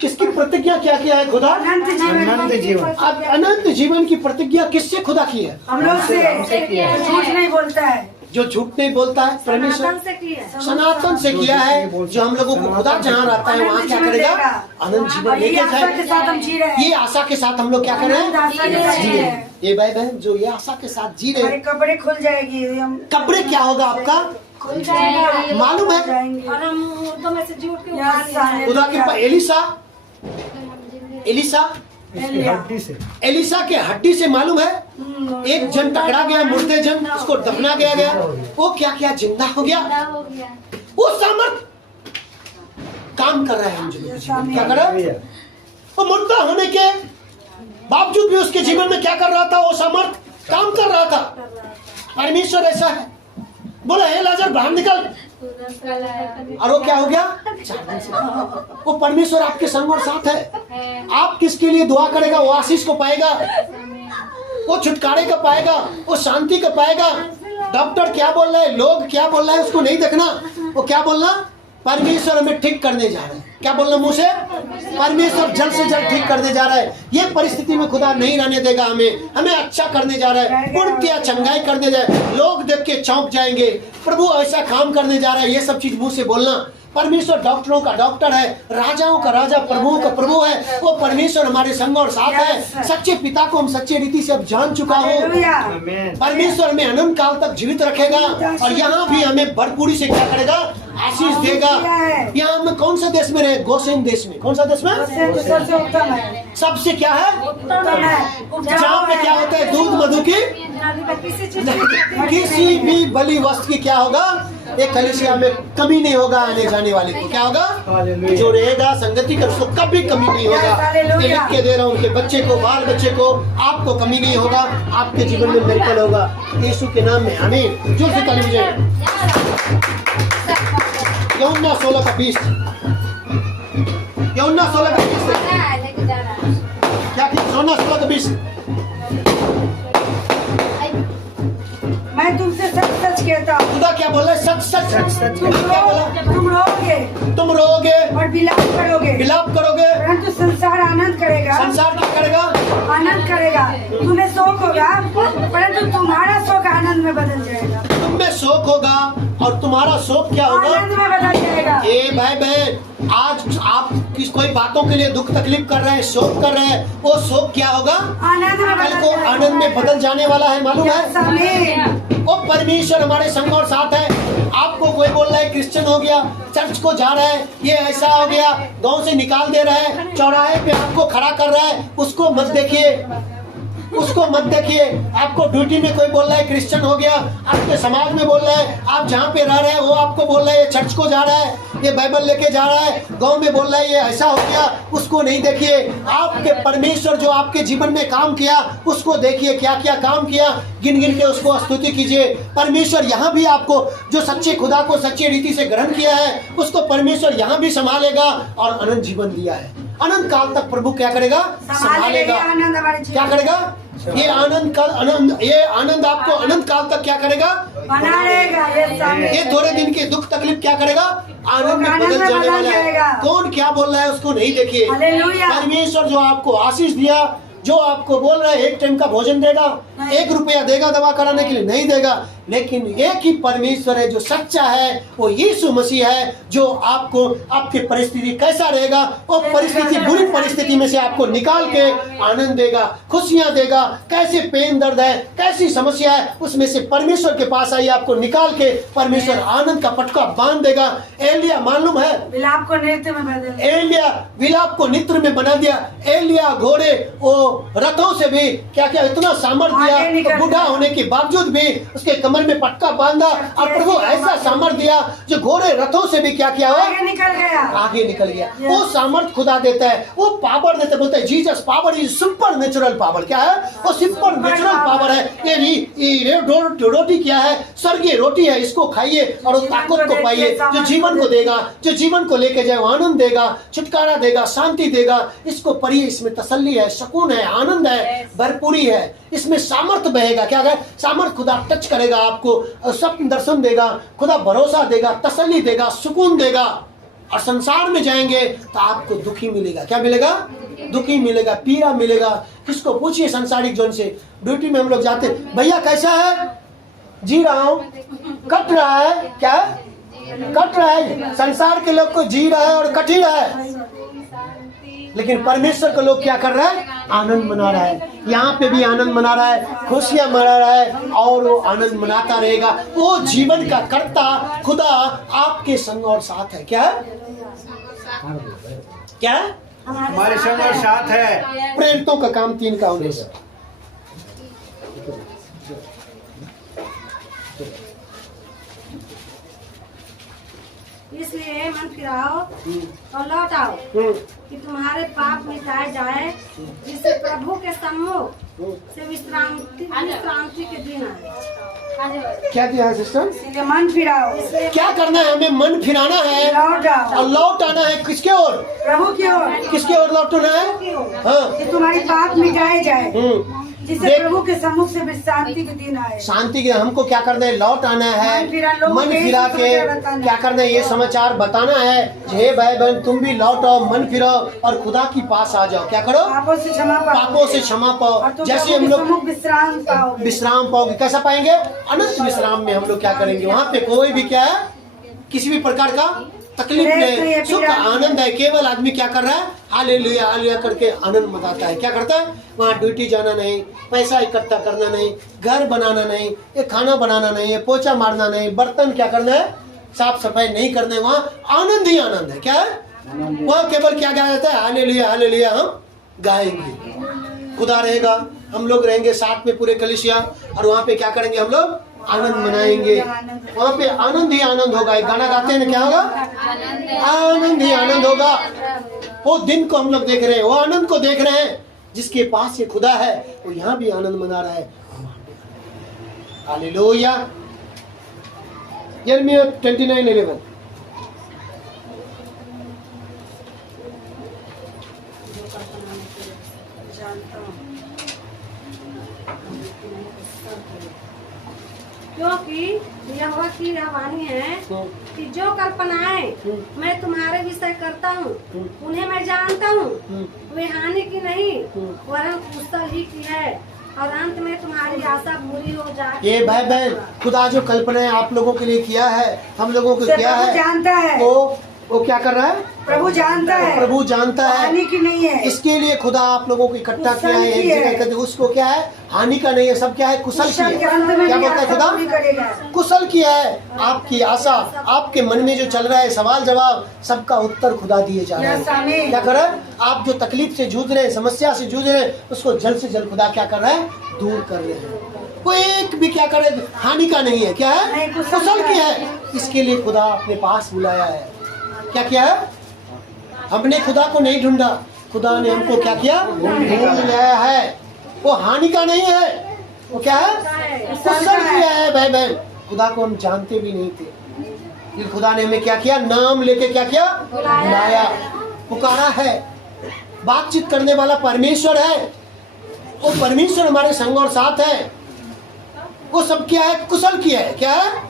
किसकी प्रतिज्ञा क्या किया है खुदा? अनंत जीवन। अनंत जीवन। अब अनंत जीवन की प्रतिज्ञा किससे खुदा की है? हम लोग से झूठ नहीं बोलता है, जो झूठ नहीं बोलता है परमेश्वर सनातन से की है। सनातन से किया है। जो हम लोगों को खुदा जहाँ रहता है वहाँ क्या करेगा? अनंत जीवन और ये लेके आशा के साथ हम जी रहे जाए। हैं। ये आशा के साथ हम लोग क्या कर रहे अनंत आशा के साथ जी रहे हैं? हैं। ये भाई बहन जो ये आशा के साथ जी रहे हमारे हैं, कपड़े खुल जाएगी, हम कपड़े क्या होगा आपका खुल जाएगा मालूम है? जाएंगे। और हम मुर्दों में से झूठ के यहाँ उठा लिए खुदा के पास एलिसा हड्डी से एलिसा के हड्डी से मालूम है? एक जन टकरा गया, मुर्दे जन, उसको दफना गया। वो क्या किया? जिंदा हो गया। वो सामर्थ काम कर रहा है हम जीवन में। क्या कर रहा है? वो मुर्दा होने के बावजूद भी उसके जीवन में क्या कर रहा था? वो सामर्थ काम कर रहा था। परमेश्वर ऐसा है, बोला हे लाजर बाहर निकल, और वो क्या हो गया? वो परमेश्वर आपके संग और साथ है। आप किसके लिए दुआ करेगा वो आशीष को पाएगा, वो छुटकारे का पाएगा, वो शांति का पाएगा। डॉक्टर क्या बोल रहा है, लोग क्या बोल रहा है, उसको नहीं देखना। वो क्या बोलना? परमेश्वर हमें ठीक करने जा रहा है। क्या बोलना मुंह से? परमेश्वर जल्द से जल्द ठीक करने जा रहा है। ये परिस्थिति में खुदा नहीं रहने देगा हमें, हमें अच्छा करने जा रहा है, पुण्य या चंगाई करने जा रहा है। लोग देख के चौंक जाएंगे, प्रभु ऐसा काम करने जा रहा है। ये सब चीज मुंह से बोलना। परमेश्वर डॉक्टरों का डॉक्टर है, राजाओं का राजा, प्रभुओं का प्रभु है। वो परमेश्वर हमारे संग और साथ है। सच्चे पिता को हम सच्चे रीति से अब जान चुका हूँ। आमीन। परमेश्वर हमें अनंत काल तक जीवित रखेगा और यहाँ भी हमें भरपूरी से क्या करेगा? आशीष देगा। यहाँ हम कौन सा देश में रहे? गोसेन देश में। कौन सा देश में? सबसे उत्तम है, सबसे क्या है? उत्तम है। जहाँ पे क्या होता है? दूध मधु की किसी चीज किसी भी बलि वस्तु की क्या होगा? एक कलीसिया में कमी नहीं होगा। आने जाने वाले को क्या होगा? हालेलुया। जो रहेगा संगति कर, उसको कभी कमी नहीं होगा। ये लिख के दे रहा हूँ, उनके बच्चे को, बाल बच्चे को, आपको कमी नहीं होगा। आपके जीवन में मिरेकल होगा यीशु के नाम में। आमीन। जो से ताली बजाएं। यूहन्ना 16:20। यूहन्ना 16:20 क्या? 16:20। मैं तुमसे सच सच कहता हूँ, खुदा क्या बोला है? सच सच सच क्या बोला? तुम रोगे तुम रोगे, और विलाप करोगे, विलाप करोगे, परंतु संसार आनंद करेगा। संसार क्या करेगा? आनंद करेगा। तुम्हें शोक होगा, परंतु तुम्हारा शोक आनंद में बदल जाएगा। तुम में शोक होगा और तुम्हारा शोक क्या होगा? आनंद में बदल जाएगा। ए भाई बहन, आज आप किस कोई बातों के लिए दुख तकलीफ कर रहे हैं, शोक कर रहे हैं, वो शोक क्या होगा? आनंद में कल बदल को जाएगा। आनंद में बदल जाने वाला है। मालूम है? आमीन। वो परमेश्वर हमारे संग और साथ है। आपको कोई बोल रहा है क्रिश्चियन हो गया, चर्च को जा रहा है, ये ऐसा हो गया, गांव से निकाल दे रहा है, चौराहे पे आपको खड़ा कर रहा है, उसको मत देखिए, उसको मत देखिए। आपको ड्यूटी में कोई बोल रहा है क्रिश्चियन हो गया, आपके समाज में बोल रहा है, आप जहाँ पे रह रहे हैं वो आपको बोल रहा है ये चर्च को जा रहा है, ये बाइबल लेके जा रहा है, गांव में बोल रहा है ये ऐसा हो गया, उसको नहीं देखिए। आपके परमेश्वर जो आपके जीवन में काम किया उसको देखिए, क्या क्या काम किया, गिन गिन के उसको स्तुति कीजिए। परमेश्वर यहाँ भी आपको जो सच्चे खुदा को सच्ची रीति से ग्रहण किया है उसको परमेश्वर यहाँ भी संभालेगा और अनंत जीवन दिया है। अनंत काल तक प्रभु क्या करेगा? संभालेगा। आनंद हमारे जीवन क्या करेगा? ये आनंद आपको अनंत काल तक क्या करेगा? बना रहेगा। ये थोड़े दिन के दुख तकलीफ क्या करेगा? आनंद में बदल जाने वाला है। कौन क्या बोल रहा है उसको नहीं देखिए। हालेलुया। परमेश्वर जो आपको आशीष दिया, जो आपको बोल रहा है एक टाइम का भोजन देगा, 1 रुपया देगा दवा कराने के लिए, नहीं देगा। लेकिन एक ही परमेश्वर है जो सच्चा है, वो यीशु मसीह है जो आपको आपकी परिस्थिति कैसा रहेगा वो परिस्थिति, बुरी परिस्थिति में से आपको निकाल के आनंद देगा, खुशियां देगा। कैसे पेन दर्द है, कैसी समस्या है, उसमें से परमेश्वर के पास आइए, आपको निकाल के परमेश्वर आनंद का पटका बांध देगा। एलिया मालूम है, विलाप को नृत्य में बदल, एलिया विलाप को नृत्य में बना दिया। एलिया घोड़े वो रथों से भी क्या क्या इतना सामर्थ्य दिया, तो बूढ़ा होने के बावजूद भी उसके कमर कमर में पटका बांधा और प्रभु ऐसा सामर्थ्य दिया जो घोड़े रथों से भी क्या किया हुआ आगे निकल गया। आगे निकल गया। वो सामर्थ खुदा देता है, वो पावर देता है। बोलते हैं Jesus power is super natural power. क्या है वो? सुपर नेचुरल पावर है। ये रोटी क्या है? स्वर्गीय रोटी है। इसको खाइए और उस ताकत को पाइए जो जीवन को देगा, जो जीवन को लेके जाए, आनंद देगा, छुटकारा देगा, शांति देगा। इसको पढ़िए, इसमें तसल्ली है, सुकून है, आनंद है, भरपूरी है। इसमें सामर्थ बहेगा। क्या है? सामर्थ खुदा टच करेगा आपको, स्वप्न दर्शन देगा, खुदा भरोसा देगा, तसल्ली देगा, सुकून देगा। और संसार में जाएंगे तो आपको दुखी मिलेगा। क्या मिलेगा? दुखी मिलेगा, पीड़ा मिलेगा। किसको पूछिए संसारिक जोन से। ड्यूटी में हम लोग जाते, भैया कैसा है? जी रहा हूँ। कट रहा है। क्या कट रहा है? संसार के लोग को जी रहा है और कट ही रहा है, लेकिन परमेश्वर के लोग क्या कर रहा है? आनंद मना रहा है। यहाँ पे भी आनंद मना रहा है, खुशियां मना रहा है और वो आनंद मनाता रहेगा। वो जीवन का कर्ता खुदा आपके संग और साथ है। क्या क्या हमारे संग और साथ है। प्रेरितों का काम 3 का उद्देश्य। इसलिए मन फिराओ और लौट आओ कि तुम्हारे पाप मिटाए जाए, जिससे प्रभु के सम्मुख से विश्रांति के दिन आए। क्या किया है सिस्टर? इसलिए मन फिराओ। क्या करना है? हमें मन फिराना है लौट आओ और लौट आना है। किसके ओर? प्रभु की ओर। किसके ओर लौटना है? हाँ, कि तुम्हारी पाप मिटाए जाए, जिससे देख- प्रभु के सम्मुख से विश्रांति के दिन आए। शांति के हमको क्या करना है? लौट आना है। मन फिरा के क्या करना है? ये समाचार बताना है, हे भाई बहन तुम भी लौट आओ, मन फिराओ और खुदा की पास आ जाओ। क्या करो? पापों से क्षमा पाओ। पापों से क्षमा और पाओ। तुम जैसे प्रभु हम के लोग सम्मुख विश्राम पाओगे। विश्राम पाओगे। कैसा पाएंगे? अनंत विश्राम में हम लोग क्या करेंगे? वहाँ पे कोई भी क्या है, किसी भी प्रकार का तकलीफ नहीं, सुख आनंद है। केवल आदमी क्या कर रहा है? हालेलुया हालेलुया करके आनंद मनाता है। क्या करता है? वहाँ ड्यूटी जाना नहीं, पैसा इकट्ठा करना नहीं, घर बनाना नहीं, ये खाना बनाना नहीं है, पोछा मारना नहीं, बर्तन क्या करना है, साफ सफाई नहीं करना है। वहाँ आनंद ही आनंद है। क्या है? वहाँ केवल क्या गाया जाता है? हालेलुया हालेलुया हम गाएंगे। खुदा रहेगा, हम लोग रहेंगे साथ में पूरे कलीसिया, और वहाँ पे क्या करेंगे? हम लोग आनंद मनाएंगे। वहाँ पे आनंद ही आनंद होगा। एक गाना गाते हैं ना, क्या होगा? आनंद ही आनंद होगा। वो दिन को हम लोग देख रहे हैं, वो आनंद को देख रहे हैं। जिसके पास ये खुदा है वो यहाँ भी आनंद मना रहा है। हालेलुया। यिर्मयाह 29:11। क्योंकि यहोवा की यह वाणी है कि जो कल्पनाएं मैं तुम्हारे विषय करता हूँ उन्हें मैं जानता हूँ। वे हानि की नहीं वरन कुशल ही की है, और अंत में तुम्हारी आशा पूरी हो जाए। ये भाई बहन खुदा जो कल्पनाएं आप लोगों के लिए किया है, हम लोगों को किया प्रभु है, जानता है। वो क्या कर रहा है? प्रभु जानता है। प्रभु जानता है। हानि की नहीं है। इसके लिए खुदा आप लोगों को इकट्ठा कुशल किया है एक की है। जगह करके। उसको क्या है? हानि का नहीं है, सब क्या है? कुशल की है। क्या बोलता है खुदा? कुशल किया है। आपकी आशा, आपके मन में जो चल रहा है सवाल जवाब, सबका उत्तर खुदा दिए जा रहा है। क्या कर रहा है? आप जो तकलीफ से जूझ रहे हैं, समस्या से जूझ रहे हैं, उसको जल्द से जल्द खुदा क्या कर रहा है? दूर कर रहे हैं। कोई एक भी क्या करे हानि का नहीं है। क्या है? कुशल की है। इसके लिए खुदा अपने पास बुलाया है। क्या किया है? हमने खुदा को नहीं ढूंढा, खुदा ने हमको क्या किया? ढूंढ लिया है। वो हानि का नहीं है, वो क्या है? कुशल किया है। भाई बहन खुदा को हम जानते भी नहीं थे, लेकिन खुदा ने हमें क्या किया? नाम लेके क्या किया? बुलाया, पुकारा है। बातचीत करने वाला परमेश्वर है। वो परमेश्वर हमारे संग और साथ है। वो सब क्या है? कुशल किया है। क्या है?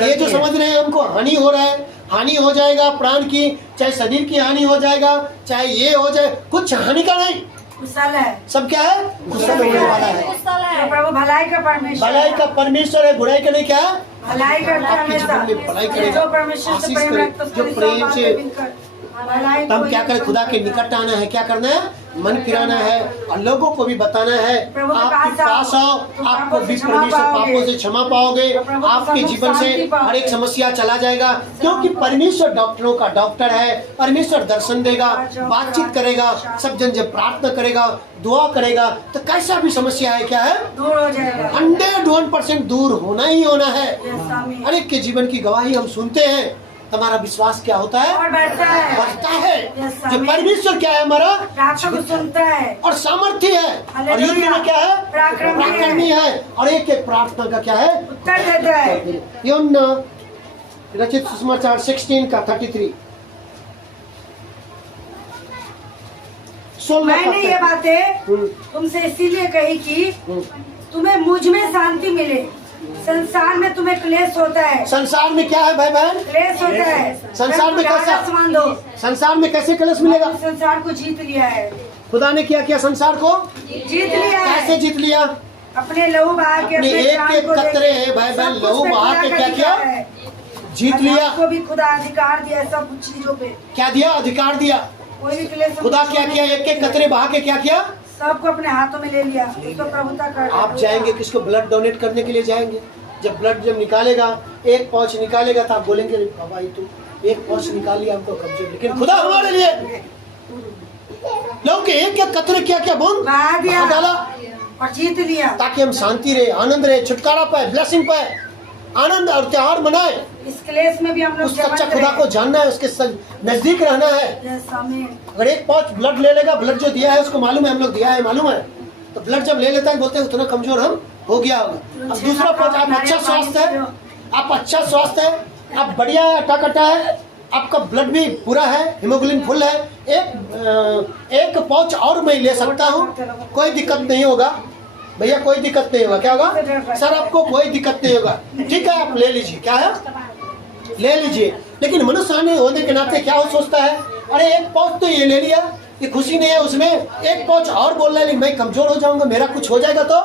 ये जो समझ रहे हैं हमको हानि हो रहा है, हानि हो जाएगा प्राण की, चाहे शरीर की हानि हो जाएगा, चाहे ये हो जाए, कुछ हानि का नहीं, कुशल है। सब क्या है? कुशल होने वाला है। कुशल है। तो प्रभु भलाई का परमेश्वर। भलाई का परमेश्वर है, बुराई का नहीं। क्या है? भलाई करता है आपके जीवन हमेशा। में भलाई करेगा, जो परमेश्वर से आशीष प्रेम करे, रखता है, जो उसको प्रेम बात से मिलकर भलाई तब को क्या करें? खुदा के निकट आना है, क्या करना है? मन फिराना है और लोगों को भी बताना है प्रभु के आपके पास आओ, आपको भी परमेश्वर पापों से क्षमा पाओगे, आपके जीवन से हर एक समस्या चला जाएगा, क्योंकि परमेश्वर डॉक्टरों का डॉक्टर है। परमेश्वर दर्शन देगा, बातचीत करेगा, सब जन जब प्रार्थना करेगा, दुआ करेगा तो कैसा भी समस्या है क्या है दूर हो जाएगा। 101% दूर होना ही होना है। यस आमीन। हर एक के जीवन की गवाही हम सुनते हैं, तुम्हारा विश्वास क्या होता है? और बढ़ता है, बढ़ता है। यस जो आमीन। परमेश्वर क्या है हमारा? प्रार्थना को सुनता है और सामर्थ्य है, और युद्ध में क्या है? पराक्रमी है, और एक एक प्रार्थना का क्या है? उत्तर देता है। यूहन्ना रचित सुसमाचार 16 का 33। मैंने ये बातें तुमसे इसीलिए कही कि तुम्हें मुझ में शांति मिले। संसार में तुम्हें क्लेश होता है। संसार में क्या है भाई बहन? क्लेश होता है। संसार में कैसा? आसमान दो। संसार में कैसे कलश मिलेगा? संसार को जीत लिया है। खुदा ने क्या किया? संसार को जीत लिया है। कैसे जीत लिया? अपने लहू बहा के, अपने एक जान एक को कतरे देके है भाई बहन, सब लहू कुछ पे बहा खुदा के का क्या किया? अधिकार है। जीत लिया। को भी खुदा अधिकार दिया है सब चीजों पे। क्या दिया? अधिकार दिया। कोई भी क्लेश खुदा क्या किया? एक एक कतरे बहा के क्या किया? सबको अपने हाथों में ले लिया, उसको प्रभुता कर। आप जाएंगे किसको? ब्लड डोनेट करने के लिए जाएंगे। जब ब्लड जब निकालेगा, एक पाउच निकालेगा तो आप बोलेंगे बाबा ये तो एक पाउच निकाल लिया, हमको कमजोर, लेकिन खुदा हमारे लिए लोग के एक एक कतरे क्या क्या बूंद बहा दिया बहा डाला, और जीत लिया। ताकि हम शांति रहे, आनंद रहे, छुटकारा पाए, ब्लेसिंग पाए, आनंद और त्योहार मनाए। इस क्लेश में भी हम लोग उस सच्चा जीवंत खुदा रहे। को जानना है, उसके नजदीक रहना है। यस आमीन। अगर एक पाउच ब्लड ले लेगा, ब्लड जो दिया है उसको मालूम है, हम लोग दिया है मालूम है, तो ब्लड जब ले लेता है बोलते हैं उतना कमजोर हम हो गया होगा। अब दूसरा पाउच, आप अच्छा स्वास्थ्य है, आप अच्छा स्वास्थ्य है, आप बढ़िया है, अटाकटा है, आपका ब्लड भी पूरा है, हीमोग्लोबिन फुल है, एक पाउच और मैं ले सकता हूँ, कोई दिक्कत नहीं होगा भैया, कोई दिक्कत नहीं होगा। क्या होगा सर? आपको कोई दिक्कत नहीं होगा, ठीक है आप ले लीजिए, क्या है ले लीजिए। लेकिन मनुष्य होने के नाते क्या वो सोचता है, अरे एक पाउच तो ये ले लिया, ये खुशी नहीं है उसमें, एक पाउच और बोल रहा है मैं कमजोर हो जाऊंगा, मेरा कुछ हो जाएगा, तो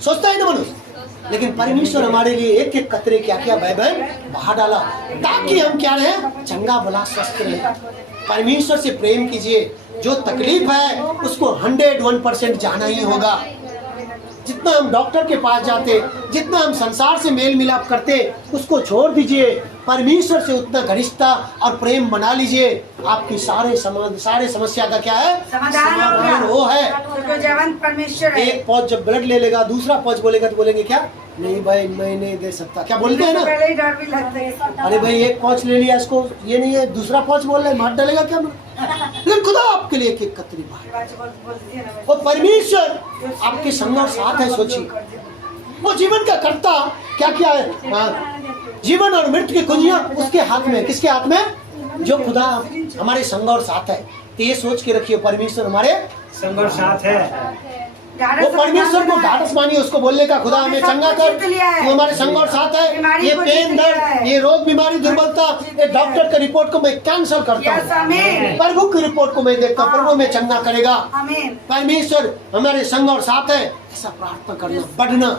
सोचता है ना मनुष्य। लेकिन परमेश्वर हमारे लिए एक एक कतरे क्या किया भाई बहन बहा डाला, ताकि हम क्या रहे? चंगा भला स्वस्थ रहे। परमेश्वर से प्रेम कीजिए, जो तकलीफ है उसको 101% जाना ही होगा। जितना हम डॉक्टर के पास जाते, जितना हम संसार से मेल मिलाप करते, उसको छोड़ दीजिए, परमेश्वर से उतना घनिष्ठता और प्रेम बना लीजिए, आपकी सारे समस्या का क्या है? समाधान वो है। तो जीवंत परमेश्वर है। एक पाउच जब ब्लड ले लेगा, दूसरा पाउच बोलेगा तो बोलेंगे क्या? नहीं भाई मैं नहीं दे सकता, क्या बोलते हैं ना? पहले ही डर भी लगता है। अरे भाई एक पाउच ले लिया, इसको ये नहीं है, दूसरा पाउच बोल रहा है, मार डालेगा क्या? लेकिन खुदा आपके लिए एक एक कतरी बाहर, और परमेश्वर आपके संग और साथ है। सोचिए वो जीवन का कर्ता क्या क्या है? जीवन और मृत्यु की कुंजियां उसके हाथ में। किसके हाथ में? जो खुदा हमारे संग और साथ है। तो ये सोच के रखिए, परमेश्वर हमारे संग और साथ है। वो परमेश्वर को ढाढ़स मानिए, उसको बोलने का खुदा हमें चंगा कर, वो हमारे संग और साथ है। ये पेन दर्द, ये रोग बीमारी दुर्बलता, ये डॉक्टर की रिपोर्ट को मैं कैंसिल करता हूँ, प्रभु की रिपोर्ट को मैं देखता हूँ, प्रभु में चंगा करेगा। परमेश्वर हमारे संग और साथ है। ऐसा प्रार्थना करना, बढ़ना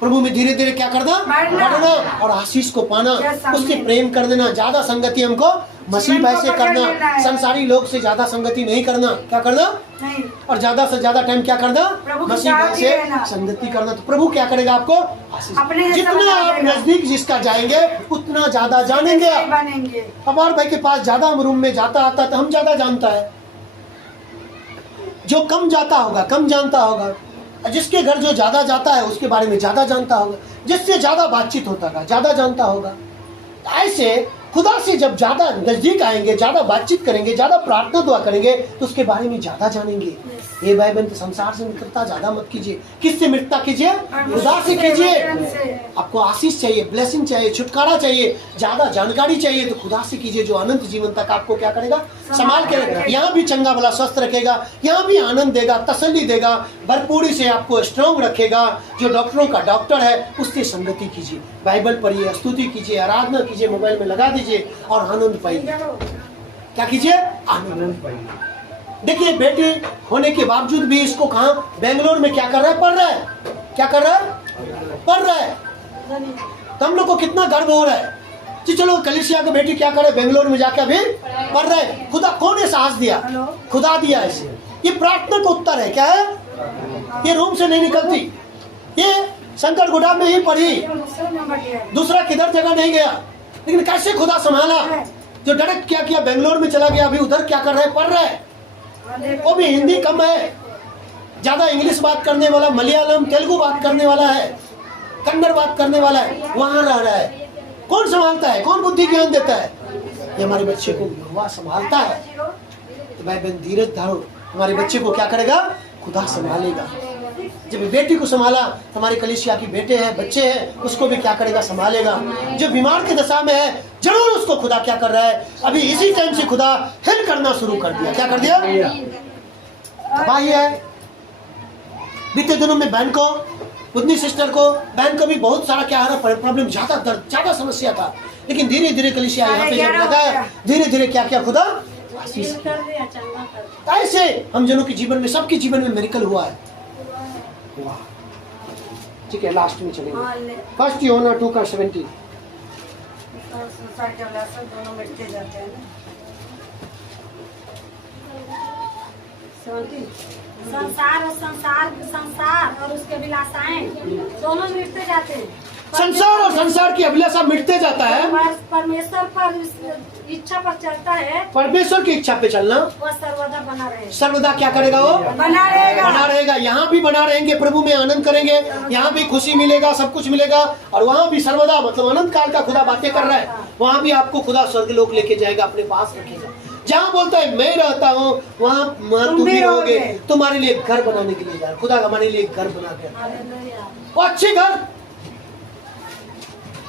प्रभु में, धीरे धीरे क्या करना? बढ़ना और आशीष को पाना, उससे प्रेम कर देना। ज्यादा संगति हमको मसीह भाई से करना, संसारी लोग से ज्यादा संगति नहीं करना। क्या करना? नहीं। और ज्यादा से ज्यादा टाइम क्या करना? मसीह भाई से संगति करना। तो प्रभु क्या करेगा? आपको आशीष। जितना आप नजदीक जिसका जाएंगे उतना ज्यादा जानेंगे आप। हमारे भाई के पास ज्यादा हम रूम में जाता आता तो हम ज्यादा जानता है, जो कम जाता होगा कम जानता होगा, जिसके घर जो ज्यादा जाता है उसके बारे में ज्यादा जानता होगा, जिससे ज्यादा बातचीत होता होगा ज्यादा जानता होगा। ऐसे खुदा से जब ज्यादा नजदीक आएंगे, ज्यादा बातचीत करेंगे, ज्यादा प्रार्थना दुआ करेंगे तो उसके बारे में ज्यादा जानेंगे। ये भाई बहन, तो संसार से मित्रता ज्यादा मत कीजिए। किससे मित्रता कीजिए? खुदा से कीजिए। आपको आशीष चाहिए, ब्लेसिंग चाहिए, छुटकारा चाहिए, ज्यादा जानकारी चाहिए तो खुदा से कीजिए, जो अनंत जीवन तक आपको क्या करेगा? संभाल के रखेगा। यहाँ भी चंगा भला स्वस्थ रखेगा, यहाँ भी आनंद देगा, तसल्ली देगा, भरपूरी से आपको स्ट्रॉन्ग रखेगा। जो डॉक्टरों का डॉक्टर है उससे संगति कीजिए, बाइबल पढ़िए, स्तुति कीजिए, आराधना कीजिए, मोबाइल में लगा दीजिए और आनंद पाइए। क्या कीजिए? आनंद पाइए। देखिए बेटी होने के बावजूद भी इसको कहाँ बेंगलोर में क्या कर रहा है? पढ़ रहा है। क्या कर रहा है? पढ़ रहा है। तो हम लोग को कितना गर्व हो रहा है जी चलो कलीसिया की बेटी क्या करे, बेंगलोर में जाके अभी पढ़ रहे। खुदा कौन ने साहस दिया? खुदा दिया इसे। ये प्रार्थना का उत्तर है। क्या है? ये रूम से नहीं निकलती, ये शंकर गुडा में ही पढ़ी, दूसरा किधर जगह नहीं गया। लेकिन कैसे खुदा संभाला, जो डायरेक्ट क्या किया, बेंगलोर में चला गया, अभी उधर क्या कर रहे हैं, पढ़ रहे हैं। वो भी हिंदी कम है, ज्यादा इंग्लिश बात करने वाला, मलयालम तेलुगु बात करने वाला है, कन्नड़ बात करने वाला है, वहां रह रहा है। कौन संभालता है? कौन बुद्धि ज्ञान देता है? ये हमारे बच्चे को यहोवा संभालता है। तो भाई बहन धीरज धरो, हमारे बच्चे को क्या करेगा? खुदा संभालेगा। जब बेटी को संभाला, हमारे कलीसिया की बेटे हैं, बच्चे हैं, उसको भी क्या करेगा? संभालेगा। जो बीमार की दशा में है, जरूर उसको खुदा क्या कर रहा है? अभी इसी टाइम से खुदा हेल्प करना शुरू कर दिया। क्या कर दिया? तबाही है। बीते दिनों में बहन को, बुद्धि सिस्टर को, बहन को भी बहुत सारा क्या है प्रॉब्लम, ज्यादा दर्द, ज्यादा समस्या था। लेकिन धीरे धीरे कलीसिया यहाँ पे जब लगा, धीरे धीरे क्या क्या खुदा ऐसे हम जनों के जीवन में, सबके जीवन में मेरिकल हुआ है। ठीक है, लास्ट में चलेंगे। फर्स्ट यूहन्ना 2:17। संसार के अभिलाषा दोनों मिटते जाते हैं ना। संसार और उसके अभिलाषाएं दोनों मिटते जाते हैं। संसार और संसार की अभिलाषा मिटते जाता है, परमेश्वर पर इच्छा पर चलता है। परमेश्वर की इच्छा पे चलना वह सर्वदा बना रहेगा। सर्वदा क्या करेगा? वो बना रहेगा, बना रहेगा। यहाँ भी बना रहेंगे, प्रभु में आनंद करेंगे, यहाँ भी खुशी मिलेगा, सब कुछ मिलेगा। और वहाँ भी सर्वदा, मतलब अनंत काल का खुदा बातें कर रहा है। वहाँ भी आपको खुदा स्वर्ग लोक लेके जाएगा, अपने पास रखेगा। जहाँ बोलता है मैं रहता हूँ, वहाँ तुम भी रहोगे। तुम्हारे लिए घर बनाने के लिए जा, खुदा हमारे लिए घर बना के, वो अच्छे घर।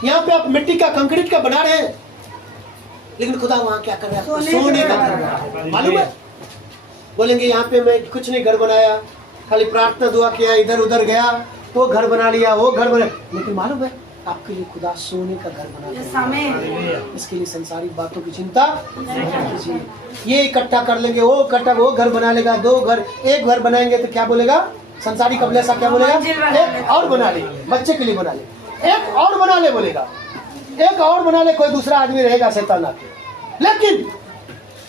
यहाँ पे आप मिट्टी का, कंक्रीट का बना रहे हैं, लेकिन खुदा वहाँ क्या कर रहा है? सोने का घर बना रहा है। मालूम है? बोलेंगे यहाँ पे मैं कुछ नहीं घर बनाया, खाली प्रार्थना दुआ किया, इधर उधर गया, वो घर बना लिया, वो घर बना। लेकिन मालूम है आपके लिए खुदा सोने का घर बना दिया। इसके लिए संसारिक बातों की चिंता नहीं कीजिए। ये इकट्ठा कर लेंगे, वो इकट्ठा, वो घर बना लेगा, दो घर, एक घर बनाएंगे तो क्या बोलेगा? संसारिक अभिलाषा क्या बोलेगा? एक और बना ले, बच्चे के लिए बना ले, एक और बना ले बोलेगा, एक और बना ले, कोई दूसरा आदमी रहेगा शैतान आके। लेकिन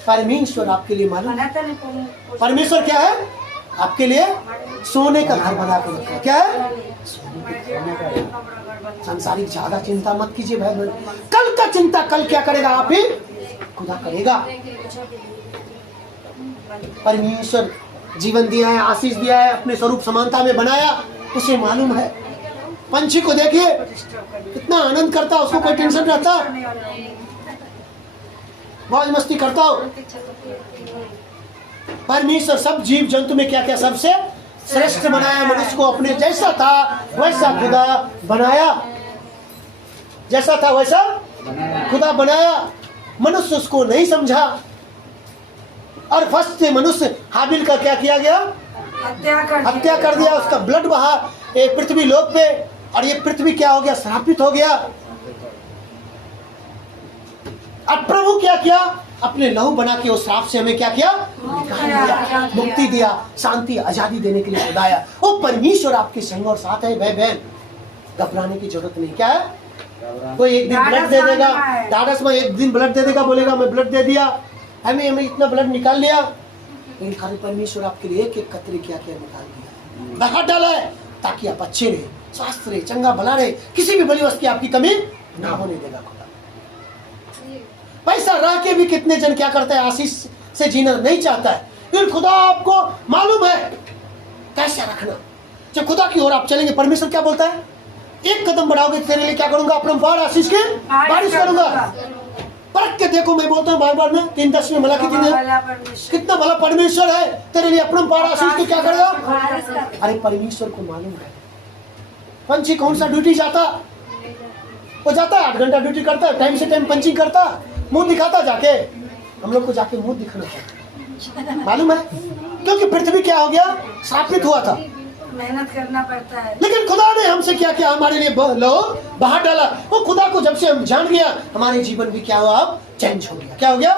परमेश्वर आपके लिए, मालूम परमेश्वर क्या है? आपके लिए सोने का घर बना कर रखा है। क्या है? संसारिक ज्यादा चिंता मत कीजिए भाई बहन, कल का चिंता कल क्या करेगा? आप ही खुदा करेगा। परमेश्वर जीवन दिया है, आशीष दिया है, अपने स्वरूप समानता में बनाया, उसे मालूम है। पंछी को देखिए कितना आनंद करता, उसको कोई टेंशन रहता, मौज मस्ती करता हो। परमेश्वर सब जीव जंतु में क्या क्या सबसे श्रेष्ठ बनाया। मनुष्य को अपने जैसा था वैसा खुदा बनाया, जैसा था वैसा खुदा बनाया। मनुष्य उसको नहीं समझा, और फर्स्ट से मनुष्य हाबिल का क्या किया गया? हत्या कर दिया। उसका ब्लड बहा पृथ्वी लोक पे, और ये पृथ्वी क्या हो गया? श्रापित हो गया। अब प्रभु क्या किया? अपने लहू बना के उस श्राप से हमें क्या किया? मुक्ति दिया, शांति, आजादी देने के लिए खुदाया। वो परमेश्वर आपके संग और साथ है भाई बहन, घबराने की जरूरत नहीं। क्या है? कोई एक दिन ब्लड दे देगा, डाडस में एक दिन ब्लड दे देगा, बोलेगा मैं ब्लड दे दिया, हमें इतना ब्लड निकाल लिया। लेकिन खाली परमेश्वर आपके लिए एक एक कतरे क्या क्या निकाल दिया, बहा डाला है, ताकि आप अच्छे रहे, स्वस्थ रहे, चंगा भला रहे, किसी भी बड़ी वस्तु की आपकी कमी ना होने देगा खुदा। पैसा रह के भी कितने जन क्या करता है? आशीष से जीना नहीं चाहता है। फिर खुदा आपको मालूम है कैसे रखना। जब खुदा की ओर आप चलेंगे, परमेश्वर क्या बोलता है? एक कदम बढ़ाओगे तेरे लिए क्या करूंगा? अपरंपार आशीष की बारिश करूंगा। परख के देखो, मैं बोलता हूँ बार बार में 3:10 में मला कितना भला परमेश्वर है, तेरे लिए अपरंपार आशीष की क्या करेगा? अरे परमेश्वर को मालूम है। पंछी कौन सा ड्यूटी जाता? वो जाता है 8 घंटा ड्यूटी करता है, टाइम से टाइम पंचिंग करता, मुंह दिखाता जाके। हम लोग को जाके मुंह दिखाना पड़ता, मालूम है? क्योंकि पृथ्वी क्या हो गया? श्रापित हुआ था, मेहनत करना पड़ता है। लेकिन खुदा ने हमसे क्या किया? हमारे लिए लो बाहर डाला। वो खुदा को जब से हम जान गया, हमारे जीवन भी क्या हुआ? अब चेंज हो गया। क्या हो गया?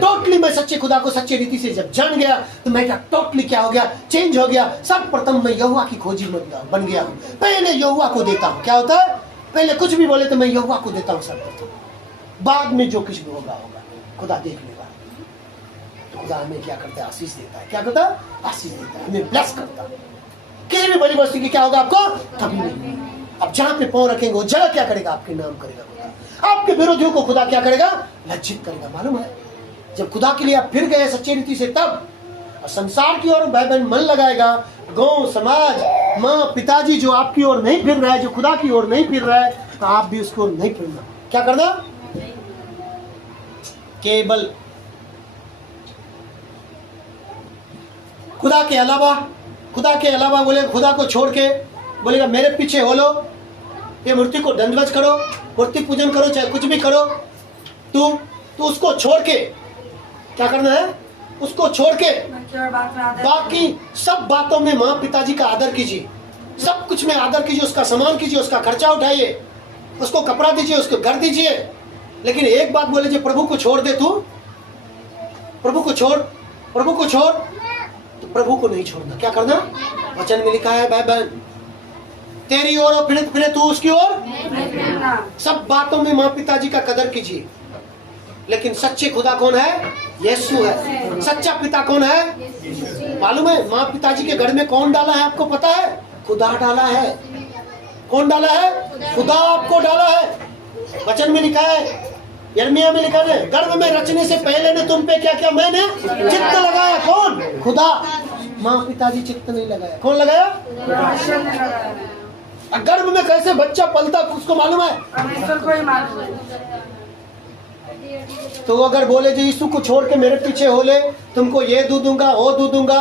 टोटली मैं सच्चे खुदा को सच्चे रीति से जब जान गया, तो मैं क्या टोटली क्या हो गया? चेंज हो गया। सब प्रथम मैं यहोवा की खोजी बन गया हूँ। पहले यहोवा को देता हूँ। क्या होता है? पहले कुछ भी बोले तो मैं यहोवा को देता हूँ सब। बाद में जो कुछ भी होगा होगा, खुदा देख लेगा। तो खुदा हमें क्या करता है? आशीष देता है। क्या करता है? आशीष देता है, हमें ब्लेस करता है। किसी भी बड़ी वस्तु की क्या होगा आपको? कभी नहीं। अब जहां पे पांव रखेंगे वो जगह क्या करेगा? आपके नाम करेगा खुदा। आपके विरोधियों को खुदा क्या करेगा? लज्जित करेगा। मालूम है, जब खुदा के लिए आप फिर गए सच्ची रीति से, तब और संसार की ओर भाई बहन मन लगाएगा, गांव समाज माँ पिताजी जो आपकी ओर नहीं फिर रहा है, जो खुदा की ओर नहीं फिर रहा है, तो आप भी उसको नहीं फिरना। क्या करना? केवल खुदा के अलावा बोले, खुदा को छोड़ के बोलेगा मेरे पीछे हो लो, ये मूर्ति को दंडवत करो, मूर्ति पूजन करो, चाहे कुछ भी करो, तू उसको छोड़ के क्या करना है? उसको छोड़ के बाकी सब बातों में माँ पिताजी का आदर कीजिए, सब कुछ में आदर कीजिए, उसका सम्मान कीजिए, उसका खर्चा उठाइए, उसको कपड़ा दीजिए, उसको घर दीजिए। लेकिन एक बात बोले, जो प्रभु को छोड़ दे, तू प्रभु को छोड़ तो प्रभु को नहीं छोड़ना। क्या करना? वचन में लिखा है भाई बहन, तेरी ओर और फिर तू उसकी ओर। सब बातों में माँ पिताजी का कदर कीजिए। लेकिन सच्चे खुदा कौन है? यीशु है। सच्चा पिता कौन है? मालूम है? माँ पिताजी के घर में कौन डाला है आपको पता है? खुदा डाला है। कौन डाला है? खुदा आपको डाला है। वचन में लिखा है, यिर्मयाह में लिखा है, गर्भ में रचने से पहले ने तुम पे क्या क्या मैंने चित्त लगाया। कौन? खुदा। माँ पिताजी चित्त नहीं लगाया। कौन लगाया? गर्भ में कैसे बच्चा पलता उसको मालूम है? तो अगर बोले जो यीशु को छोड़ के मेरे पीछे हो ले, तुमको ये दूध दूंगा, वो दूध दूंगा,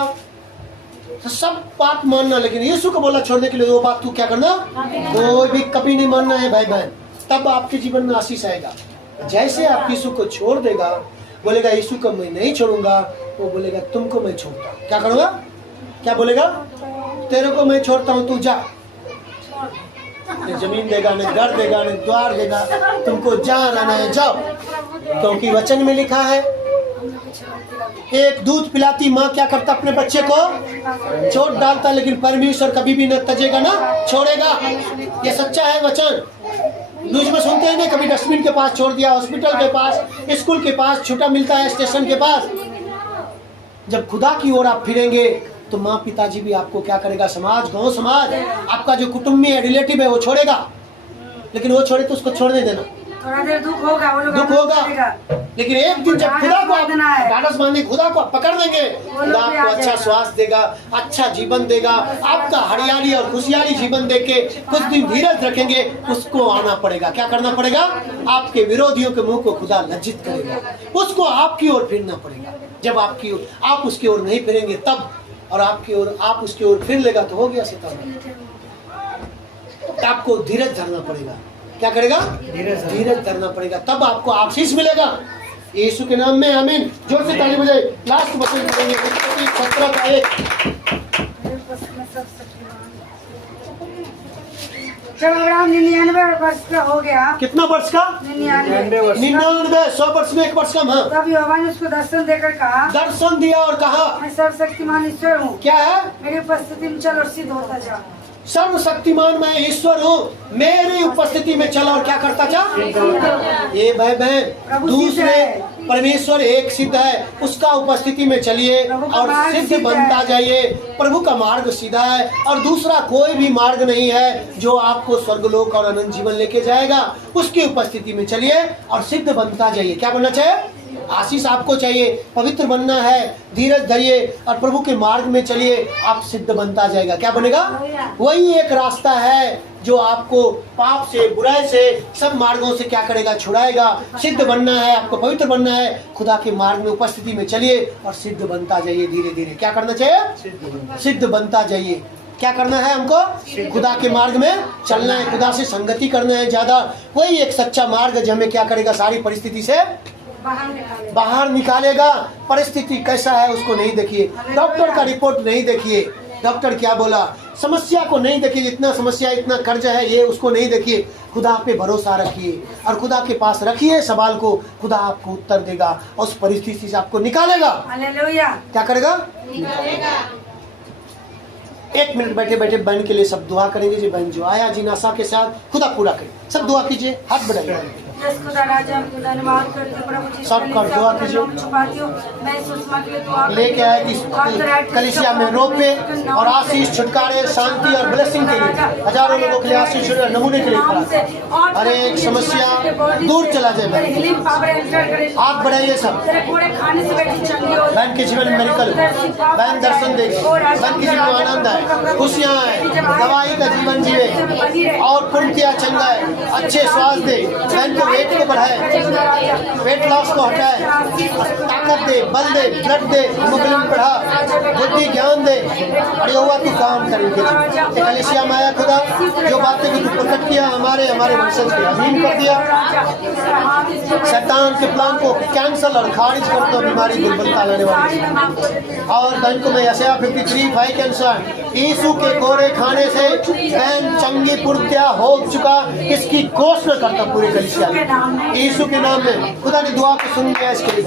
तो सब बात मानना। लेकिन यीशु को बोला छोड़ने के लिए, वो बात तू क्या करना? कोई भी कभी नहीं मानना है भाई बहन। तब आपके जीवन में आशीष आएगा। जैसे आप यीशु को छोड़ देगा, बोलेगा यीशु को मैं नहीं छोड़ूंगा, वो बोलेगा तुमको मैं छोड़ता हूँ। क्या करूँगा? क्या बोलेगा? तेरे को मैं छोड़ता हूँ, तू जा। न जमीन देगा, न घर देगा, न द्वार देगा, तुमको जहाँ रहना है जाओ। क्योंकि वचन में लिखा है, एक दूध पिलाती माँ क्या करता? अपने बच्चे को चोट डालता, लेकिन परमेश्वर कभी भी न तजेगा, ना छोड़ेगा। ये सच्चा है वचन। न्यूज में सुनते हैं ना, कभी डस्टबिन के पास छोड़ दिया, हॉस्पिटल के पास, स्कूल के पास, छुट्टा मिलता है स्टेशन के पास। जब खुदा की ओर आप फिरेंगे तो माँ पिताजी भी आपको क्या करेगा? समाज, गांव समाज, आपका जो कुटुंबी है, रिलेटिव है, वो छोड़ेगा। लेकिन वो छोड़े तो उसको छोड़ने देना। थोड़ा देर दुख होगा, वो लोग दुख होगा, लेकिन एक दिन जब खुदा को आप ढाढ़स बांधे, खुदा को आप पकड़ लेंगे, खुदा आपको अच्छा स्वास्थ्य देगा, अच्छा जीवन देगा, आपका हरियाली और खुशहाली जीवन देके कुछ दिन धीरज रखेंगे, उसको आना पड़ेगा। क्या करना पड़ेगा? आपके विरोधियों के मुंह को खुदा लज्जित करेगा, उसको आपकी ओर फिरना पड़ेगा। जब आपकी ओर, आप उसकी ओर नहीं फिरेंगे तब, और आपकी ओर, आप उसकी ओर फिर लेगा तो हो गया शैतान। आपको धीरज धरना पड़ेगा। क्या करेगा? धीरज धरना पड़ेगा, तब आपको आशीष मिलेगा। यीशु के नाम में आमीन। जोर से ताली बजाइए। लास्ट वचन करेंगे 17 का 1। जब अब्राहम 99 वर्ष का हो गया। कितना वर्ष का? 99। 100 वर्ष में 1 वर्ष कम। हाँ। तब यहोवा ने उसको दर्शन देकर कहा, दर्शन दिया और कहा, मैं सर्वशक्तिमान ईश्वर हूँ, क्या है? मेरी उपस्थिति में चल और सिद्ध होता जा। सर्वशक्तिमान मैं ईश्वर हूँ, मेरी उपस्थिति में चला और क्या करता जा? ये भाई बहन, दूसरे परमेश्वर एक सिद्ध है, उसका उपस्थिति में चलिए और सिद्ध बनता जाइए। प्रभु का मार्ग सीधा है और दूसरा कोई भी मार्ग नहीं है जो आपको स्वर्गलोक और अनंत जीवन लेके जाएगा। उसकी उपस्थिति में चलिए और सिद्ध बनता जाइए। क्या बनना चाहिए? आशीष आपको चाहिए, पवित्र बनना है, धीरज धरिए और प्रभु के मार्ग में चलिए, आप सिद्ध बनता जाएगा। क्या बनेगा? वही एक रास्ता है जो आपको पाप से, बुराई से, सब मार्गों से क्या करेगा? छुड़ाएगा। सिद्ध बनना है, आपको पवित्र बनना है, खुदा के मार्ग में उपस्थिति में चलिए और सिद्ध बनता जाइए धीरे धीरे। क्या करना चाहिए? सिद्ध बनता जाइए। क्या करना है हमको? खुदा के मार्ग में चलना है, खुदा से संगति करना है ज्यादा। वही एक सच्चा मार्ग जो हमें क्या करेगा? सारी परिस्थिति से बाहर निकालेगा। परिस्थिति कैसा है उसको नहीं देखिए, डॉक्टर का रिपोर्ट नहीं देखिए, डॉक्टर क्या बोला, समस्या को नहीं देखिए, इतना समस्या, इतना कर्ज है, ये उसको नहीं देखिए। खुदा पे भरोसा रखिए और खुदा के पास रखिए सवाल को, खुदा आपको उत्तर देगा और उस परिस्थिति से आपको निकालेगा। हालेलुया। क्या करेगा? निकालेगा। 1 मिनट बैठे बैठे बहन के लिए सब दुआ करेंगे। जी बहन जो आया जिन आशा के साथ, खुदा पूरा करे। सब दुआ कीजिए, हाथ बढ़ाइए। यस खुदा राजा को धन्यवाद करते हैं प्रभु जी। सब कर दुआ कीजिए। छुपाती हूँ मैं सुषमा के लिए दुआ लेके आए कि कलीसिया में रोपे और आशीष, छुटकारे, शांति और ब्लेसिंग के लिए हजारों लोगों के लिए आशीष और नमूने के लिए खड़ा है। हर एक समस्या दूर चला जाए। हाथ बढ़ाइए सब। बहन के जीवन में मेरिकल, बहन दर्शन देगी, बहन के जीवन में आनंद है, खुशियाँ है, दवाई का जीवन जीवे और पूर्णतया चंगा है, अच्छे स्वास्थ्य दे, बहन को वेट को बढ़ाए, वेट लॉस को हटाए, ताकत दे, बल दे, ब्लड दे, हिमोग्लोबिन बढ़ा, बुद्धि ज्ञान दे। और यहोवा तू काम करेंगे। कलीसिया में आया खुदा, जो बातें भी तू प्रकट किया हमारे वंशज के अधीन कर दिया। शैतान के प्लान को कैंसल और खारिज कर दो, बीमारी दुर्बलता लाने वाली। और बहन को मैं यशायाह 53:5 के अनुसार यीशु के कोरे खाने से बहन चंगी पूर्णतया हो चुका, इसकी घोषणा करता पूरे कलीसिया में यीशु के नाम में। खुदा ने दुआ को सुन लिया। इसके लिए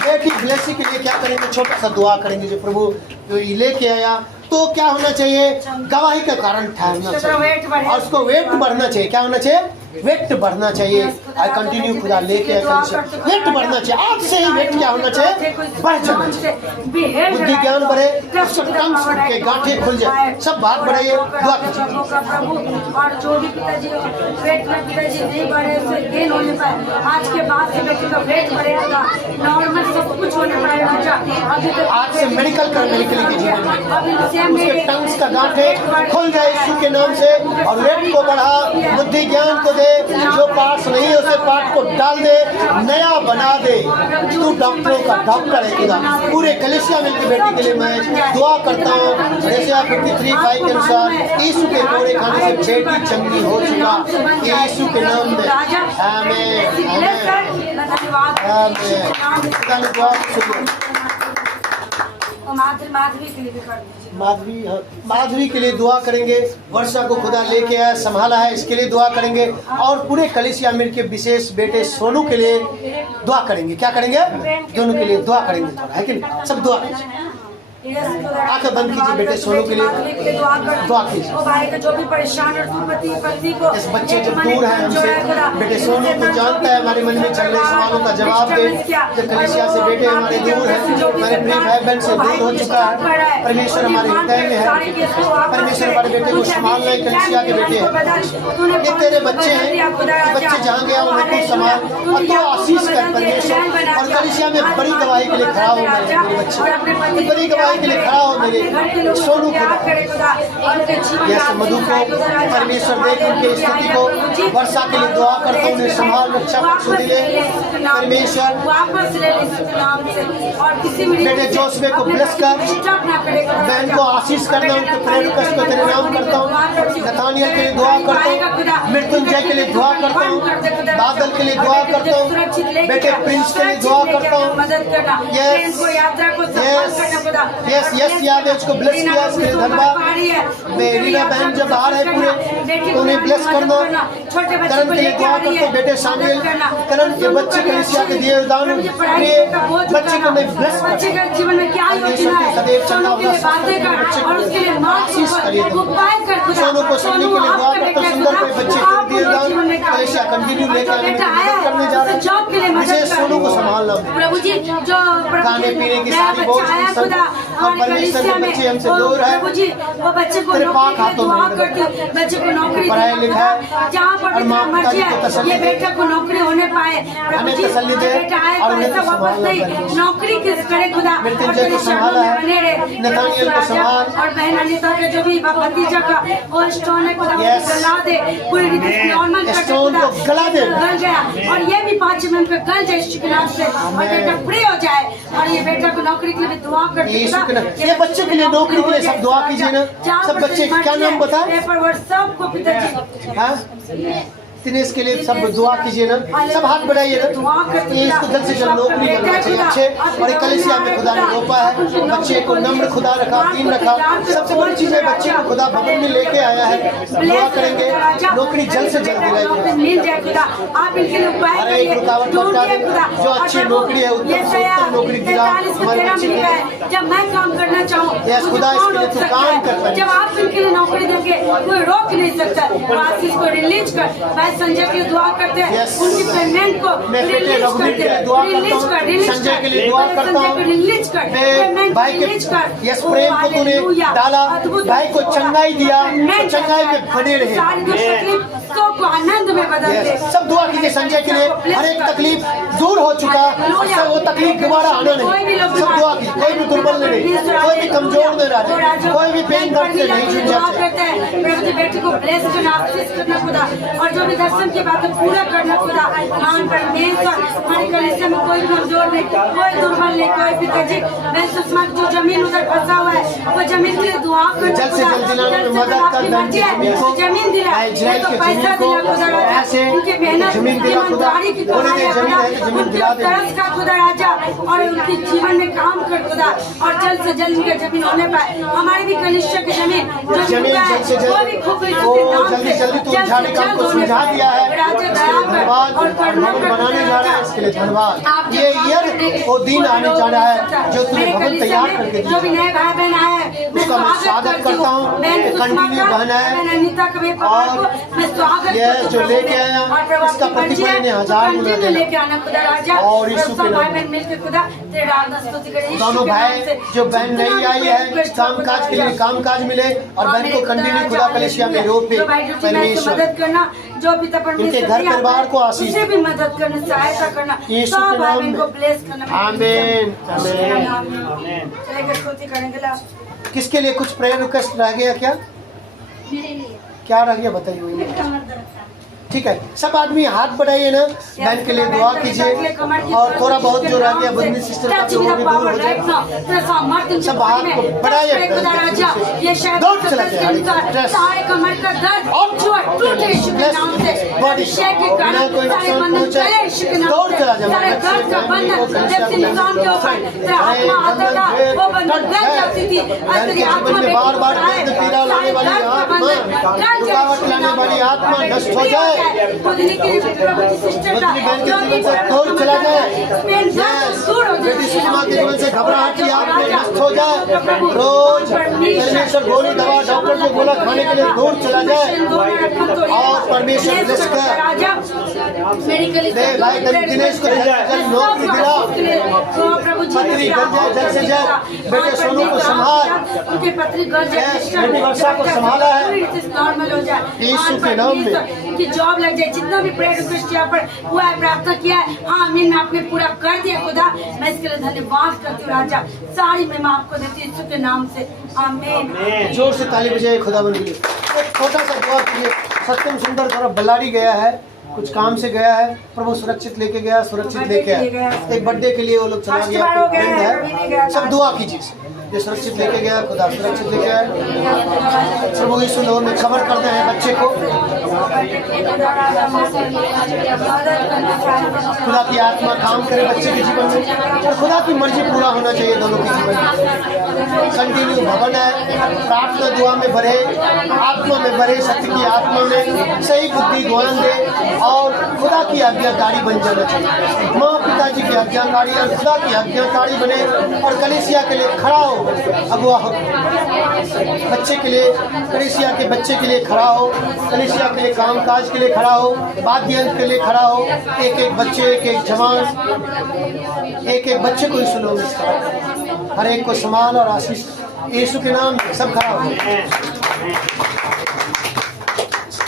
बेटी ब्लेसिंग के लिए क्या करेंगे, छोटा सा दुआ करेंगे। जो प्रभु लेके आया तो क्या होना चाहिए, गवाही का कारण ठहरना चाहिए और उसको वेट बढ़ना चाहिए। क्या होना चाहिए, वेट बढ़ना चाहिए। आई कंटिन्यू खुदा लेके आया, वेट बढ़ना चाहिए। आज से ही वेट क्या होना चाहिए, बढ़ जाना चाहिए। बुद्धि ज्ञान बढ़े, सब टंग्स के गांठे खुल जाए, सब बात बढ़ाइए, दुआ कीजिए। और जो भी पिताजी वेट में पिताजी नहीं बढ़े, उसे गेन होने पाए, आज के बाद से बेटी का वेट बढ़ेगा, नॉर्मल सब कुछ होने पाएगा। आज से मेडिकल कर मेडिकल के जीवन में उसके टंग्स का गांठे खुल जाए यीशु के नाम से। और वेट को बढ़ा, बुद्धि ज्ञान को दे, जो पार्ट्स नहीं है उसे पार्ट को डाल दे, नया बना दे। तू डॉक्टरों का डॉक्टर है खुदा। पूरे कलीसिया में बेटी के लिए मैं दुआ करता हूँ। यशायाह 53:5 के अनुसार यीशु के कोड़े खाने से बेटी चंगी हो चुका, यीशु के नाम में आमीन आमीन। खुदा ने दुआ सुनी। माधवी के लिए दुआ करेंगे। वर्षा को खुदा लेके आया, संभाला है, इसके लिए दुआ करेंगे। और पूरे कलीसिया मिल के विशेष बेटे सोनू के लिए दुआ करेंगे। क्या करेंगे, दोनों के लिए दुआ करेंगे, है कि नहीं? सब दुआ कीजिए, आंखें बंद कीजिए। बेटे सोनू के लिए दुआ कीजिए। भाई का जो भी परेशान और पति को इस बच्चे जब दूर है हमसे, बेटे सोनू को जानता है, हमारे मन में चल रहे सवालों का जवाब दे। जब कलीसिया से बेटे हमारे दूर है, हमारे प्रिय भाई बहन से दूर हो चुका है, परमेश्वर हमारे हृदय में है। परमेश्वर हमारे बेटे को संभालना है, कलीसिया के बेटे हैं, ये तेरे बच्चे हैं। बच्चे जहाँ गया उन्हें तू संभाल और तू आशीष कर परमेश्वर। और कलीसिया में बड़ी गवाही के लिए खड़ा हो मेरे बच्चे, बड़ी गवाही के लिए खड़ा हो मेरे सोनू को। यस मधु को परमेश्वर देख उनके स्थिति को। वर्षा के लिए दुआ करता हूँ, उन्हें संभाल रक्षा बख्श दे परमेश्वर। बेटे जोशबे को ब्लेस कर, बहन को आशीष करना, उनके प्रेम कष्ट को तेरे नाम करता हूँ। नथानियल के लिए दुआ करता हूँ, मृत्युंजय के लिए दुआ करता हूँ, बादल के लिए दुआ करता हूँ, बेटे प्रिंस के लिए दुआ करता हूँ। यस यस यादेव को ब्लेस किया, इसके लिए धन्यवाद। मेरी बहन जब बाहर है पूरे तो उन्हें ब्लेस कर दो। करण के लिए दुआ करता हूँ, बेटे शामिल करण के बच्चे कलीसिया के दिए दान बच्चे को मैं ब्लेस करता हूँ। जीवन में क्या योजना है, सोनू के लिए बातें कर और उसके लिए आशीष करिए। सोनू को सुनने के लिए दुआ करता हूँ, सुंदर के बच्चे को दिए दान कलीसिया कंटिन्यू लेकर करने जा रहे हैं। मुझे सोनू को संभालना, प्रभु जी जो खाने पीने की सारी बहुत परमेश्वर के बच्चे हमसे दूर है। प्रभु जी वो बच्चे को नौकरी दुआ करती हूँ, बच्चे को नौकरी पढ़ाई लिखा जहाँ पर मर्जी है ये बेटा को नौकरी होने पाए। प्रभु जी बेटा आए पर ऐसा वापस नहीं, नौकरी किस करे खुदा और तेरे शरणों में बने रहे। नथानियल को संभाल और बहन अनीता के जो भी भतीजा का वो स्टोन है खुदा गला दे, पूरी रीति से नॉर्मल कर स्टोन को गला दे, गल गया और ये भी 5 मिनट में गल जाए इस नाम से और बेटा फ्री हो जाए। और ये बेटा को नौकरी के लिए भी दुआ करती हूँ। ये बच्चे के लिए नौकरी के लिए सब दुआ कीजिए ना। सब बच्चे क्या नाम बता, पेपर वर्क सबको पिताजी दिनेश के लिए सब दुआ कीजिए ना, सब हाथ बढ़ाइए ना। ये इसको जल्द से जल्द नौकरी करना चाहिए अच्छे। और कलीसिया में खुदा ने रोपा है, बच्चे को नम्र खुदा रखा, दीन रखा। सबसे बड़ी चीज है बच्चे को खुदा भवन में लेके आया है। दुआ करेंगे नौकरी जल्द से जल्द दिलाइए। हर एक रुकावट हटा दे, जो अच्छी नौकरी है उत्तम नौकरी दिला हमारे बच्चे को। जब मैं काम करना चाहूँ खुदा इसके लिए तू काम कर, जब आप इनके लिए नौकरी देंगे कोई रोक नहीं सकता। आशीष को रिलीज कर भाई संजय के लिए दुआ करते हैं, Yes. उनकी पेमेंट को मैं बेटे रिलीज रघुवीर के करते लिए दुआ हैं, करता रिलीज हूँ, कर, रिलीज संजय कर, के लिए दुआ करता संजय हूँ। को रिलीज कर, मैं पेमेंट भाई के रिलीज कर। यस ओ, प्रेम को तूने हालेलुया, डाला, अद्भुत भाई को होगा। चंगाई दिया, पेमेंट तो चंगाई पे बने रहे। सारी जो तकलीफों को आनंद में बदल दे। Yes. सब दुआ कीजिए संजय के लिए, हर एक तकलीफ दूर हो चुका, सब वो तकलीफ दोबारा आना नहीं। सब दुआ कीजिए, कोई भी दुर्बल नहीं रहे, कोई भी कमजोर नहीं रहे, कोई भी पेन दर्द से नहीं जूझ जाते। मेरी बेटी को ब्लेस करना, आशीष करना खुदा, और जो भी दर्शन की बातें पूरा करना खुदा। मान परमेश्वर, हमारे कलीसिया में कोई कमजोर नहीं, कोई दुर्बल नहीं, कोई पिताजी। मैं सुषमा की जो जमीन उधर फंसा हुआ है, वो जमीन के लिए दुआ कर जल्द से जल्द दिलाने में मदद कर, जमीन दिला, इजराइल तो की पैसा जमीन को दिला खुदा, ऐसे उनकी मेहनत, जमीन दिला खुदा, ईमानदारी की बोले कमाई दे जमीन है तो जमीन दिला दे। तरस का खुदा राजा, और उनके जीवन में काम कर खुदा, और जल्द से जल्द उनके जमीन होने पाए। हमारी भी कलिसिया की जमीन जो जमीन जल्द से जल्द, ओ जल्दी जल्दी तू झाड़ी काम को सुलझा दिया है, धन्यवाद। और बनाने जा रहा है, इसके लिए धन्यवाद। ये ईयर वो दिन आने जा रहा है जो तूने भवन तैयार करके जो भी दिया, नए भाई बहन आए हैं, मैं उसका मैं स्वागत करता हूँ। कंटिन्यू बहन है, और ये जो लेके आया इसका प्रतिफल ने 1000 गुना देना। और यीशु के नाम में दोनों भाई जो बहन नहीं आई है, काम काज के लिए काम काज मिले, और बहन को कंटिन्यू खुदा कलेशिया में रोक पे परमेश्वर मदद करना, जो पिता इनके घर परिवार को आशीष उसे भी मदद करना, सहायता करना, यीशु सब के भाई नाम बहन में। को ब्लेस करना। आमीन, आमीन। आमीन। चलेगा, स्तुति करेंगे ला। किसके लिए कुछ प्रेयर रिक्वेस्ट रह गया क्या? मेरे लिए क्या रह गया बताइए। ठीक है, सब आदमी हाथ बढ़ाइए ना, बहन के लिए दुआ कीजिए, और थोड़ा बहुत जो रह गया बंदी सिस्टर का वो भी दूर हो जाए। सब हाथ को बढ़ाइए, दौड़ चला जाए, सारे कमर का दर्द जो टूटे यीशु के नाम से, अभिषेक के कारण सारे बंधन चले यीशु के नाम से, सारे दर्द का बंधन जब से इंसान के ऊपर तेरा आत्मा आता था, वो बंधन गल जाती थी। आज तेरी आत्मा में बार बार दर्द पीड़ा लाने वाली आत्मा, रुकावट लाने वाली आत्मा नष्ट हो जाए, खुदनी की प्रभु की सिस्टर का बहन के जीवन से दूर चला जाए, बेटी सुषमा के जीवन से घबराहट की आत्मा नष्ट हो जाए, रोज परमेश्वर गोली दवा डॉक्टर ने बोला खाने के लिए दूर चला जाए, और परमेश्वर ब्लेस कर दे। भाई दिनेश को नौकरी दिला, पत्री गल जाए जल्द से जल्द, बेटे सोनू को संभाल, उनकी पत्री गल जाए, बेटी वर्षा को संभाला है नॉर्मल हो जाए, यीशु के नाम में। उनकी जॉब लग जाए, जितना भी प्रेयर रिक्वेस्ट यहाँ पर हुआ है, प्रार्थना किया है, हाँ आमीन, मैं आपने पूरा कर दिया खुदा। मैं इसके लिए धन्यवाद करती हूँ राजा, सारी मैं आपको देती हूं यीशु के नाम से, आमीन। जोर से ताली बजाइए खुदा बन के लिए। एक छोटा सा दुआ कीजिए। सत्यम सुंदर थोड़ा बल्लारी गया है, कुछ काम से गया है, प्रभु सुरक्षित लेके गया, सुरक्षित लेके आया। एक बर्थडे के लिए वो लोग चला गया, कोई फ्रेंड है, सब दुआ कीजिए ये सुरक्षित लेके गया, खुदा सुरक्षित लेके आया। प्रभु यीशु लोगों में खबर करते हैं बच्चे को, खुदा की आत्मा काम करे बच्चे के जीवन में, और खुदा की मर्जी पूरा होना चाहिए दोनों के जीवन में। कंटिन्यू भवन है, प्रार्थना दुआ में बढ़े, आत्मा में बढ़े, सत्य की आत्मा में सही बुद्धि ज्ञान दे, और खुदा की आज्ञाकारी बन जाना चाहिए। माँ पिताजी की आज्ञाकारी और खुदा की आज्ञाकारी बने, और कलीसिया के लिए खड़ा हो, अगुआ हो, बच्चे के लिए, कलीसिया के बच्चे के लिए खड़ा हो, कलीसिया के लिए काम काज के लिए खड़ा हो, वाद्य यंत्र के लिए खड़ा हो। एक एक बच्चे, एक एक जवान, एक एक बच्चे को यीशु लोग हर एक को संभाल और आशीष यीशु के नाम में सब खड़ा हो।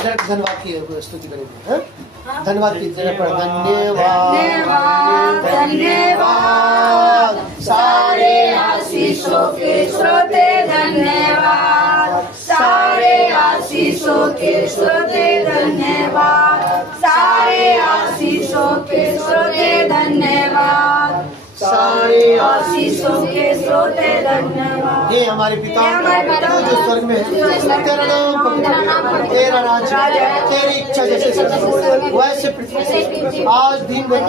धन्यवाद की स्तुति करेंगे, धन्यवाद की धन्यवाद, धन्यवाद सारे आशीषों के श्रोते धन्यवाद, सारे आशीषों के श्रोते धन्यवाद, सारे आशीषों के श्रोते धन्यवाद, सारे आशीषों के श्रोते धन्यवाद। हे हमारे पिता तू जो स्वर्ग में है, तेरा नाम पवित्र हो, तेरा राज्य, तेरी इच्छा जैसे स्वर्ग वैसे पृथ्वी। आज दिन भर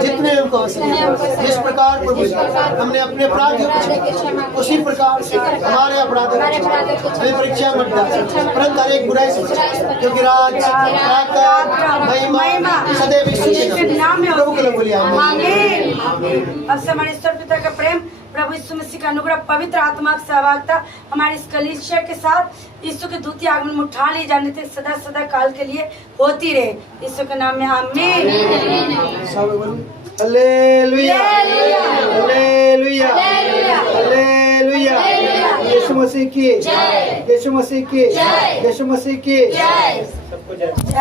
जितने हमको आवश्यक, जिस प्रकार प्रभु हमने अपने अपराधियों को क्षमा, उसी प्रकार से हमारे अपराधों को हमें परीक्षा मत डाल, परंतु हर एक बुराई से, क्योंकि राज, ताकत, महिमा सदैव यीशु के नाम में। प्रभु कदम बोलिए आमीन। आमीन। अब से हमारे ईश्वर पिता का प्रेम, प्रभु यीशु मसीह का अनुग्रह, पवित्र आत्मा की सहभागिता हमारी इस कलीसिया के साथ यीशु के द्वितीय आगमन में उठा लिए जाने तक सदा सदा काल के लिए होती रहे। यीशु के नाम में आमीन। Hallelujah hallelujah hallelujah. Yeshu Masih की जय, यीशु मसीह की जय, यीशु मसीह की जय। सबको जय।